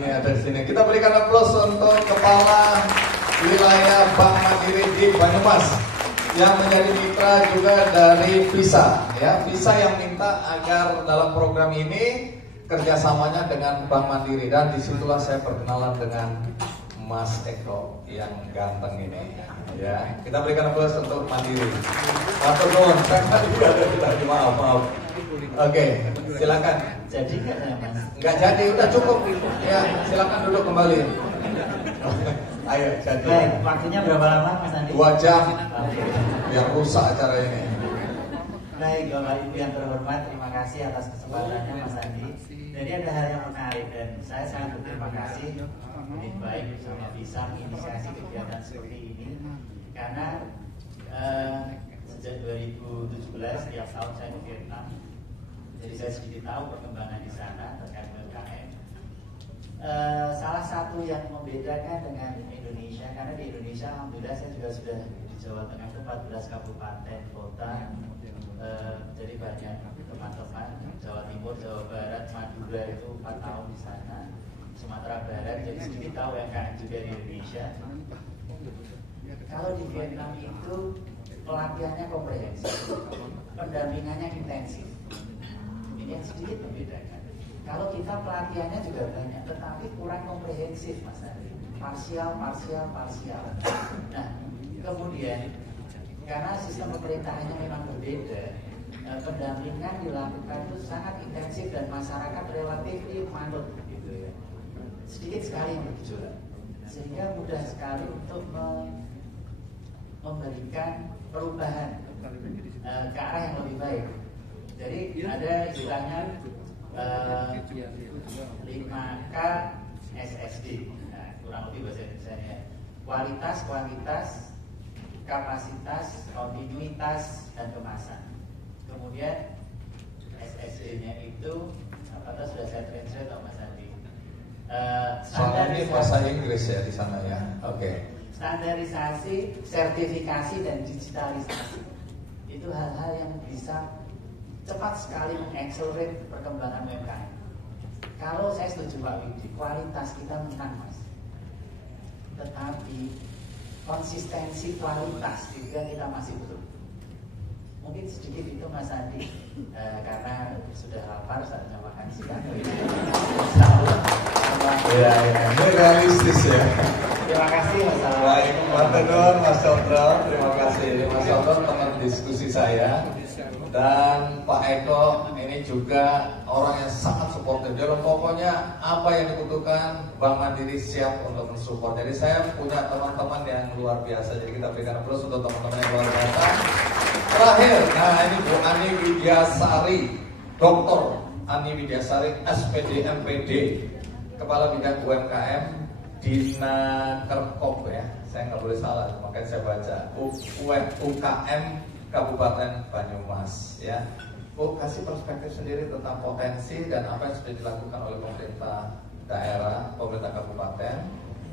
ini ada di sini. Kita berikan aplaus untuk Kepala Wilayah Bank Mandiri di Banyumas yang menjadi mitra juga dari Visa. Ya, Visa yang minta agar dalam program ini kerjasamanya dengan Bank Mandiri, dan disitulah saya perkenalan dengan Mas Eko yang ganteng ini. Ya, kita berikan aplaus untuk Mandiri. Matur nuwun, maaf. Oke, silakan. Jadi nggak ya Mas? Nggak jadi, udah cukup. Ya, silakan duduk kembali. Ayo, jadi. Baik, waktunya berapa lama Mas Andi? 2 jam. Biar rusak acara ini. Baik, Bapak Ibu yang terhormat, terima kasih atas kesempatannya Mas Andi. Jadi ada hal yang menarik dan saya sangat berterima kasih lebih baik bersama Visa menginisiasi kegiatan seperti ini karena sejak 2017 tiap tahun saya di Vietnam, jadi saya sedikit tahu perkembangan di sana terkait UMKM. Salah satu yang membedakan dengan Indonesia, karena di Indonesia alhamdulillah saya juga sudah di Jawa Tengah itu 14 kabupaten kota, jadi banyak teman-teman Jawa Timur, Jawa Barat, Madura itu 4 tahun di sana, Sumatera Barat, jadi sedikit tahu UMKM juga di Indonesia. Kalau di Vietnam itu pelatihannya komprehensif, pendampingannya intensif. Ini yang sedikit membedakan. Kalau kita pelatihannya juga banyak, tetapi kurang komprehensif, Mas Andi. Parsial. Nah, kemudian karena sistem pemerintahannya memang berbeda, pendampingan dilakukan itu sangat intensif dan masyarakat relatif manut, gitu ya. Sedikit sekali yang bergejolak, sehingga mudah sekali untuk memberikan perubahan ke arah yang lebih baik. Jadi ada istilahnya 5K SSD, nah, kurang lebih bahasa Indonesia-nya kualitas, kapasitas, kontinuitas, dan kemasan. Kemudian SSD-nya itu apakah sudah saya translate atau Mas Andi? Soalnya ini bahasa Inggris ya di sana ya. Oke. Standarisasi, sertifikasi, dan digitalisasi itu hal-hal yang bisa cepat sekali mengakselerate perkembangan UMKM. Kalau saya setuju Pak Widi, kualitas kita menang Mas, tetapi konsistensi kualitas juga kita masih belum. Mungkin sedikit itu Mas Andi, karena sudah lapar saatnya makan siang. Ya, ini realistis ya. Terima kasih Mas. Baik, Mas Tegun, Mas Chandra, terima kasih. Mas Chandra teman diskusi saya, dan Pak Eko ini juga orang yang sangat supportif. Jadi pokoknya apa yang dibutuhkan Bank Mandiri siap untuk mensupport. Jadi saya punya teman-teman yang luar biasa. Jadi kita berikan aplaus untuk teman-teman yang luar biasa. Terakhir, nah ini Bu Ani Widyasari, Dr. Ani Widyasari, SPD MPD, Kepala Bidang UMKM Dina Kerkop ya, saya nggak boleh salah, makanya saya baca UKM Kabupaten Banyumas ya. Bu, kasih perspektif sendiri tentang potensi dan apa yang sudah dilakukan oleh pemerintah daerah, pemerintah kabupaten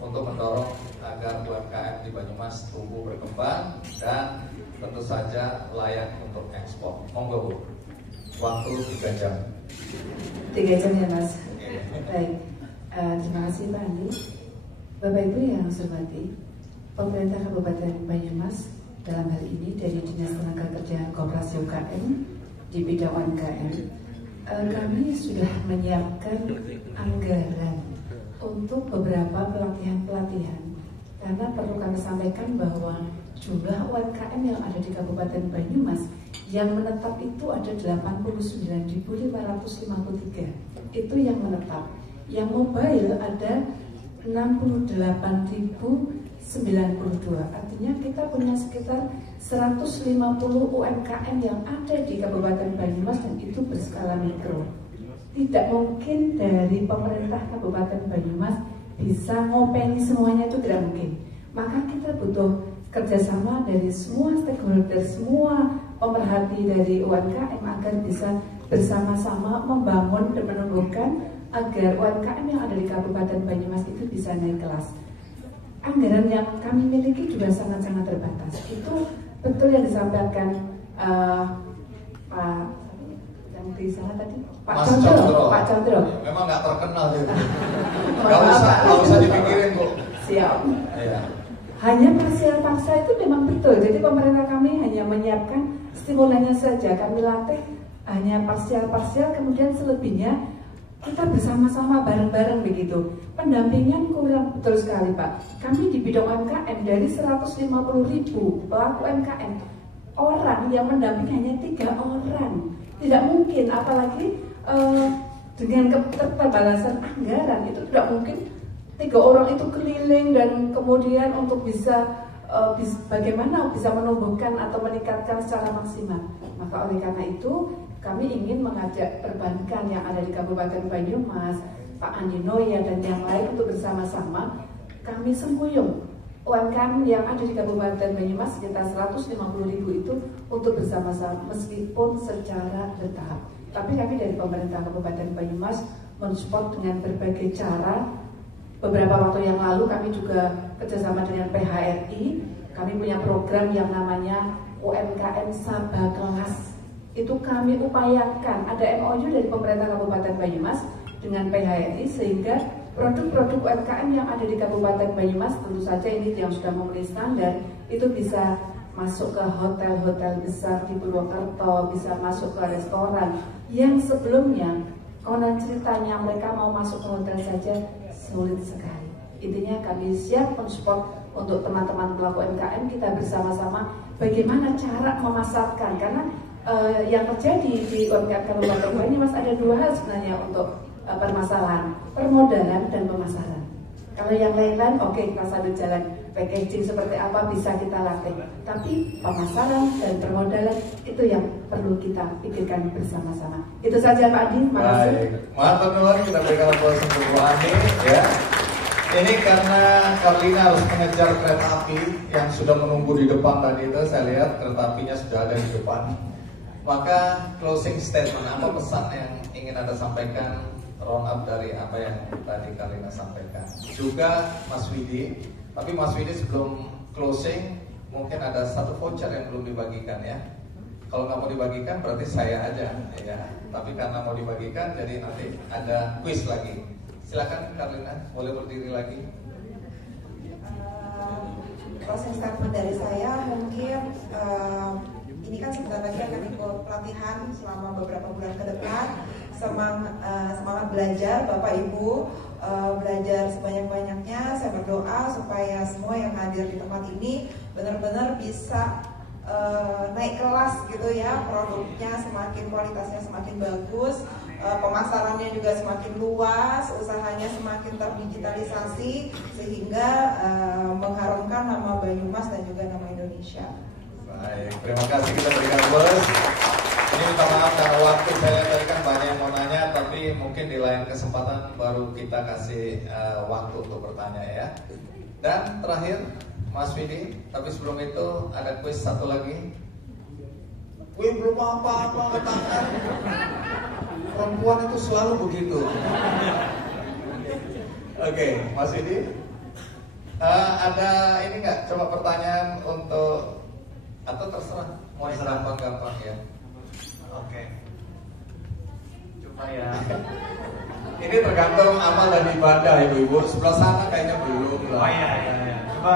untuk mendorong agar UMKM di Banyumas tumbuh berkembang dan tentu saja layak untuk ekspor. Monggo Bu, waktu 3 jam. 3 jam ya Mas. Baik, terima kasih Pak Andi. Bapak Ibu yang saya hormati, pemerintah Kabupaten Banyumas dalam hal ini dari Dinas Tenaga Kerja Koperasi UKM di bidang UMKM, kami sudah menyiapkan anggaran untuk beberapa pelatihan-pelatihan. Karena perlu kami sampaikan bahwa jumlah UMKM yang ada di Kabupaten Banyumas yang menetap itu ada 89.553. Itu yang menetap. Yang mobile ada 68.092. Artinya kita punya sekitar 150 UMKM yang ada di Kabupaten Banyumas dan itu berskala mikro. Tidak mungkin dari pemerintah Kabupaten Banyumas bisa ngopeni semuanya, itu tidak mungkin. Maka kita butuh kerjasama dari semua stakeholder, semua pemerhati dari UMKM agar bisa bersama-sama membangun dan menumbuhkan agar UMKM yang ada di Kabupaten Banyumas itu bisa naik kelas. Anggaran yang kami miliki juga sangat-sangat terbatas. Itu betul yang disampaikan Pak di sana tadi Pak Mas Condro. Condro. Pak Condro. Memang nggak terkenal sih. Maaf, Nggak usah dipikirin Bu. Siap. Iya. Hanya parsial paksa itu memang betul. Jadi pemerintah kami hanya menyiapkan stimulannya saja. Kami latih hanya parsial-parsial, kemudian selebihnya kita bersama-sama bareng-bareng begitu. Pendampingan kurang, betul sekali Pak. Kami di bidang UMKM dari 150.000 pelaku UMKM, orang yang mendampingi hanya 3 orang. Tidak mungkin, apalagi dengan keterbatasan anggaran itu tidak mungkin 3 orang itu keliling dan kemudian untuk bisa bagaimana bisa menumbuhkan atau meningkatkan secara maksimal. Maka oleh karena itu kami ingin mengajak perbankan yang ada di Kabupaten Banyumas, Pak Andi Noya dan yang lain untuk bersama-sama kami sembuyung UMKM yang ada di Kabupaten Banyumas sekitar 150.000 itu untuk bersama-sama meskipun secara bertahap. Tapi kami dari pemerintah Kabupaten Banyumas mensupport dengan berbagai cara. Beberapa waktu yang lalu kami juga kerjasama dengan PHRI. Kami punya program yang namanya UMKM Sabah Kelas. Itu kami upayakan ada MOU dari pemerintah Kabupaten Banyumas dengan PHRI sehingga produk-produk UMKM yang ada di Kabupaten Banyumas, tentu saja ini yang sudah memenuhi standar, itu bisa masuk ke hotel-hotel besar di Purwokerto, bisa masuk ke restoran yang sebelumnya konon ceritanya mereka mau masuk ke hotel saja sulit sekali. Intinya kami siap mensupport untuk teman-teman pelaku UMKM, kita bersama-sama bagaimana cara memasarkan, karena yang terjadi di UMKM Kabupaten Banyumas ada 2 hal sebenarnya untuk permasalahan, permodalan dan pemasaran. Kalau yang lain-lain oke, kita sambil jalan, packaging seperti apa bisa kita latih, tapi pemasaran dan permodalan itu yang perlu kita pikirkan bersama-sama. Itu saja Pak Adi, terima kasih. Mantap dulu, kita berikan aplaus untuk Bu Andi ya. Ini karena Karlina harus mengejar kereta api yang sudah menunggu di depan tadi itu, saya lihat kereta apinya sudah ada di depan. Maka closing statement, apa pesan yang ingin Anda sampaikan, round up dari apa yang tadi Karlina sampaikan. Juga Mas Widi, tapi Mas Widi sebelum closing mungkin ada 1 voucher yang belum dibagikan ya. Kalau nggak mau dibagikan berarti saya aja ya. Tapi karena mau dibagikan jadi nanti ada quiz lagi. Silakan Karlina, boleh berdiri lagi. Closing statement dari saya mungkin ini kan sebentar lagi akan ikut pelatihan selama beberapa bulan ke depan. Semangat belajar Bapak Ibu, belajar sebanyak-banyaknya. Saya berdoa supaya semua yang hadir di tempat ini benar-benar bisa naik kelas gitu ya, produknya semakin kualitasnya semakin bagus, pemasarannya juga semakin luas, usahanya semakin terdigitalisasi sehingga mengharumkan nama Banyumas dan juga nama Indonesia. Baik, terima kasih, kita berikan aplaus. Ini minta maaf karena waktu saya tadi kan banyak yang mau nanya, tapi mungkin di lain kesempatan baru kita kasih waktu untuk bertanya ya. Dan terakhir Mas Widi, tapi sebelum itu ada quiz satu lagi. Wih, belum apa-apa tangan. Perempuan itu selalu begitu. Oke, Mas Widi, ada ini nggak? Coba pertanyaan untuk, atau terserah mau yang gampang-gampang ya. Oke. Coba ya. Ini tergantung amal dan ibadah ibu-ibu. Sebelah sana kayaknya belum lah. Oh iya. Coba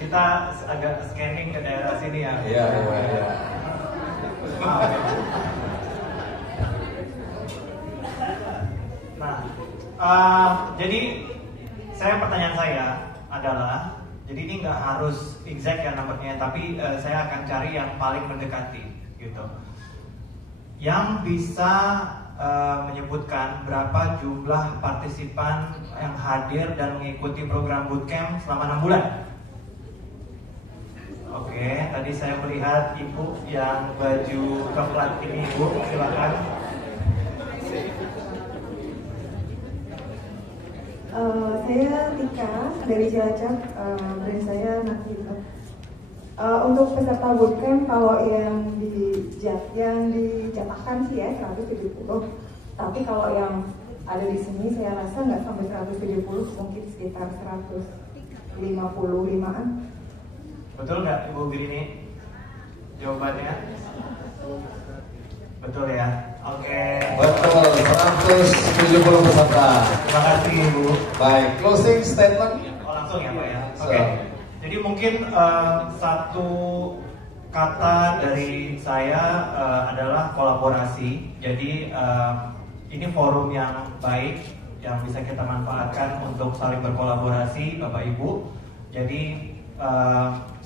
kita agak scanning ke daerah sini ya. Iya. Nah, jadi pertanyaan saya adalah, jadi ini nggak harus exact ya nomornya, tapi saya akan cari yang paling mendekati gitu. Yang bisa menyebutkan berapa jumlah partisipan yang hadir dan mengikuti program bootcamp selama 6 bulan. Oke, tadi saya melihat ibu yang baju coklat ini, ibu silakan. Saya Tika dari Cilacap, brand saya Nakita. Untuk peserta bootcamp kalau yang dijatahkan sih ya 170, tapi kalau yang ada di sini saya rasa nggak sampai 170, mungkin sekitar 155-an. Betul nggak Ibu Grini? Jawabannya? Betul ya. Oke. 170 peserta. Terima kasih Ibu. Baik, closing statement. Langsung ya Pak ya. Oke. Jadi mungkin satu kata dari saya adalah kolaborasi. Jadi ini forum yang baik yang bisa kita manfaatkan untuk saling berkolaborasi Bapak Ibu. Jadi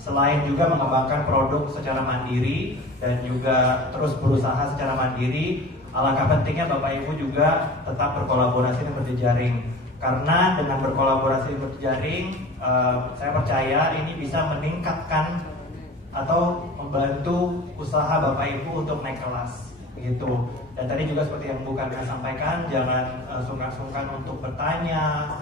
selain juga mengembangkan produk secara mandiri dan juga terus berusaha secara mandiri, alangkah pentingnya Bapak Ibu juga tetap berkolaborasi dan berjejaring. Karena dengan berkolaborasi dan berjejaring, saya percaya ini bisa meningkatkan atau membantu usaha Bapak Ibu untuk naik kelas, begitu. Dan tadi juga seperti yang Bu Karina sampaikan, jangan sungkan-sungkan untuk bertanya.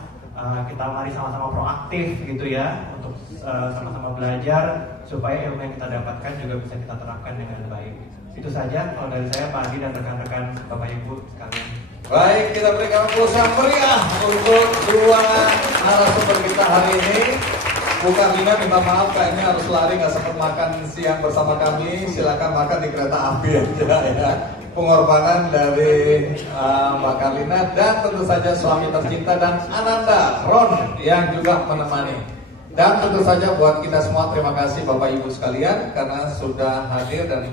Kita mari sama-sama proaktif gitu ya, untuk sama-sama belajar supaya ilmu yang kita dapatkan juga bisa kita terapkan dengan baik. Itu saja kalau dari saya, Pak Adi dan rekan-rekan Bapak Ibu sekalian. Baik, kita berikan aplaus yang meriah untuk dua narasumber kita hari ini. Bu Karina minta maaf, kayaknya harus lari, nggak sempat makan siang bersama kami. Silakan makan di kereta api aja ya. Pengorbanan dari Mbak Karina dan tentu saja suami tercinta dan Ananda Ron yang juga menemani. Dan tentu saja buat kita semua terima kasih Bapak Ibu sekalian karena sudah hadir dan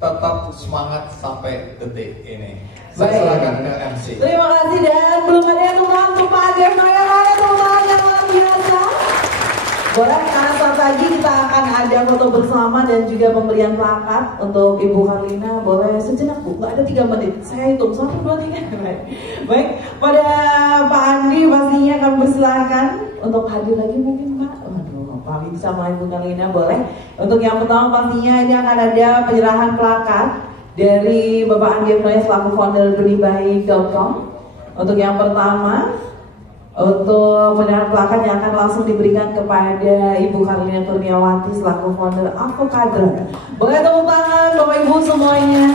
tetap semangat sampai detik ini. Saya silakan ke MC. Terima kasih dan belum ada yang untuk Pak Agem yang luar biasa. Boleh, karena saat lagi kita akan ada foto bersama dan juga pemberian plakat untuk Ibu Karina. Boleh sejenak Bu, nggak ada 3 menit. Saya hitung 1, 2, 3. Baik, pada Pak Andi pastinya kami persilahkan untuk hadir lagi mungkin Pak. Waduh, Pak Andi bisa main Bu Karina, boleh. Untuk yang pertama pastinya ini akan ada penyerahan plakat dari Bapak Andi Efnoya selaku founder beribaik.com. Untuk yang pertama, untuk penyerahan plakat yang akan langsung diberikan kepada Ibu Karina Kurniawati selaku founder Avocadron. Boleh tepuk tangan Bapak Ibu semuanya.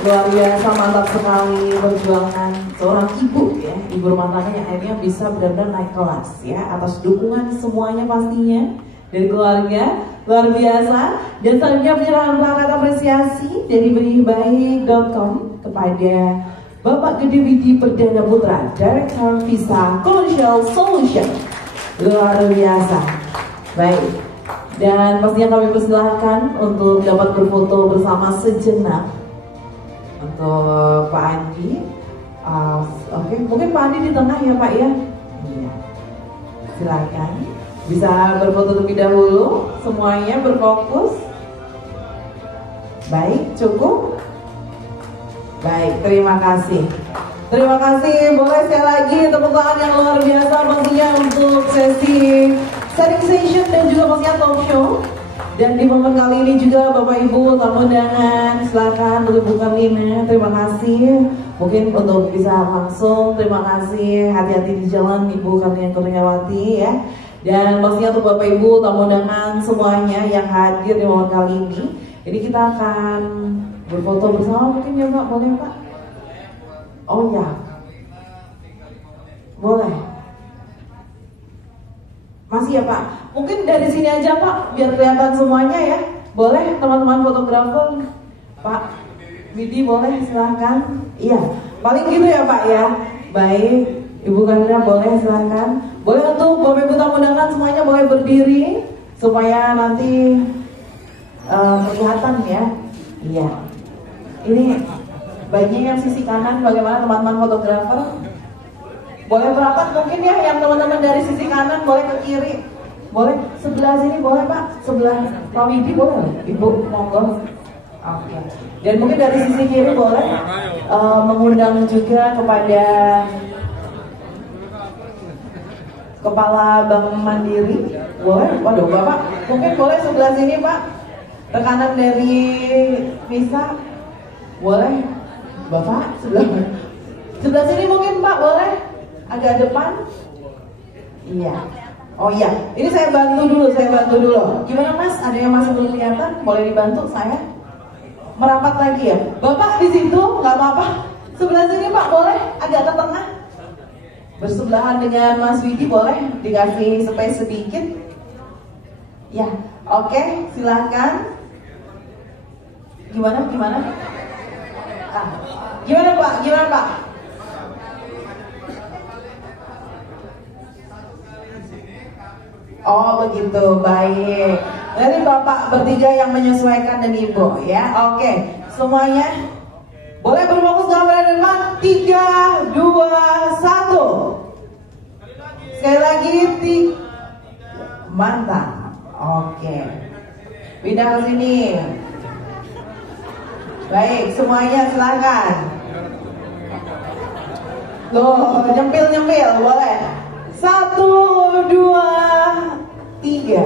Luar biasa, mantap sekali perjuangan seorang ibu ya, ibu rumah tangga yang akhirnya bisa benar-benar naik kelas ya, atas dukungan semuanya pastinya dari keluarga. Luar biasa. Dan selanjutnya penyerahan plakat apresiasi dari beribaik.com kepada Bapak Gede Widi Perdana Putra, Director Visa Commercial Solution. Luar biasa. Baik. Dan pastinya kami persilahkan untuk dapat berfoto bersama sejenak untuk Pak Andi. Oke, mungkin Pak Andi di tengah ya Pak ya. Iya. Silakan. Bisa berfoto terlebih dahulu. Semuanya berfokus. Baik, cukup. Baik, terima kasih. Terima kasih, boleh sekali lagi tepuk tangan yang luar biasa pastinya untuk sesi sharing session dan juga pastinya talk show. Dan di momen kali ini juga Bapak Ibu tamu undangan, silakan untuk Bu Karina. Terima kasih. Mungkin untuk bisa langsung, terima kasih. Hati-hati di jalan Ibu Karina Kurniawati ya. Dan pastinya untuk Bapak Ibu tamu undangan semuanya yang hadir di momen kali ini. Jadi kita akan berfoto bersama mungkin ya Pak, boleh Pak? Oh ya, boleh. Masih ya Pak? Mungkin dari sini aja Pak, biar kelihatan semuanya ya. Boleh teman-teman fotografer? Pak Widi boleh silahkan. Iya, paling gitu ya Pak ya. Baik, Ibu Karina boleh silahkan. Boleh untuk Bapak Ibu tamu undangan semuanya boleh berdiri supaya nanti kelihatan ya. Iya. Ini bagian yang sisi kanan bagaimana teman-teman fotografer? Boleh berapat mungkin ya yang teman-teman dari sisi kanan boleh ke kiri. Boleh sebelah sini boleh Pak, sebelah Pak Widi boleh Ibu monggo. Oke. Dan mungkin dari sisi kiri boleh mengundang juga kepada Kepala Bank Mandiri. Boleh? Waduh Bapak mungkin boleh sebelah sini Pak. Rekanan dari Visa. Boleh, Bapak sebelah sini mungkin Pak boleh, agak depan. Iya. Oh iya, ini saya bantu dulu. Gimana Mas? Ada yang masih belum kelihatan? Boleh dibantu saya? Merapat lagi ya. Bapak di situ nggak apa-apa. Sebelah sini Pak boleh, agak ke tengah. Bersebelahan dengan Mas Widi boleh dikasih space sedikit. Ya, oke, silakan. Gimana? Gimana Pak? Gimana Pak? Oh begitu, baik. Nanti Bapak bertiga yang menyesuaikan dan Ibu ya. Oke, semuanya boleh berfokus gambar depan. 3, 2, 1. Sekali lagi, mantap. Oke, pindah ke sini. Baik, semuanya silakan. Loh, nyempil-nyempil, boleh. 1, 2, 3.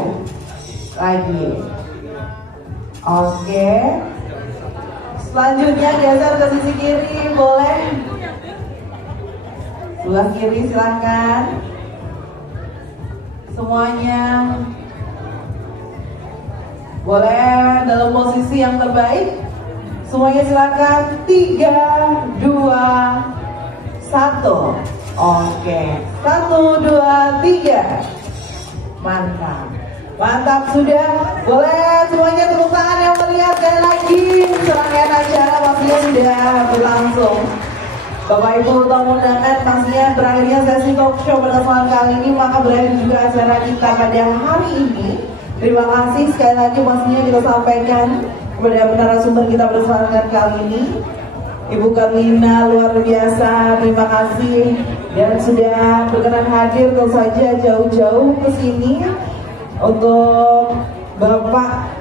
Lagi. Oke. Selanjutnya geser ke sisi kiri, boleh. Sebelah kiri silakan. Semuanya boleh dalam posisi yang terbaik. Semuanya silakan. 3, 2, 1. Oke, 1, 2, 3. Mantap. Mantap sudah. Boleh semuanya tepuk tangan yang meriah sekali lagi. Serangkaian acara pastinya sudah berlangsung. Bapak Ibu tamu undangan, pastinya berakhirnya sesi talk show pada malam kali ini, maka berakhir juga acara kita pada hari ini. Terima kasih sekali lagi pastinya kita sampaikan kepada narasumber kita bersama kali ini, Ibu Karlina, luar biasa, terima kasih dan sudah berkenan hadir tentu saja jauh-jauh ke sini untuk Bapak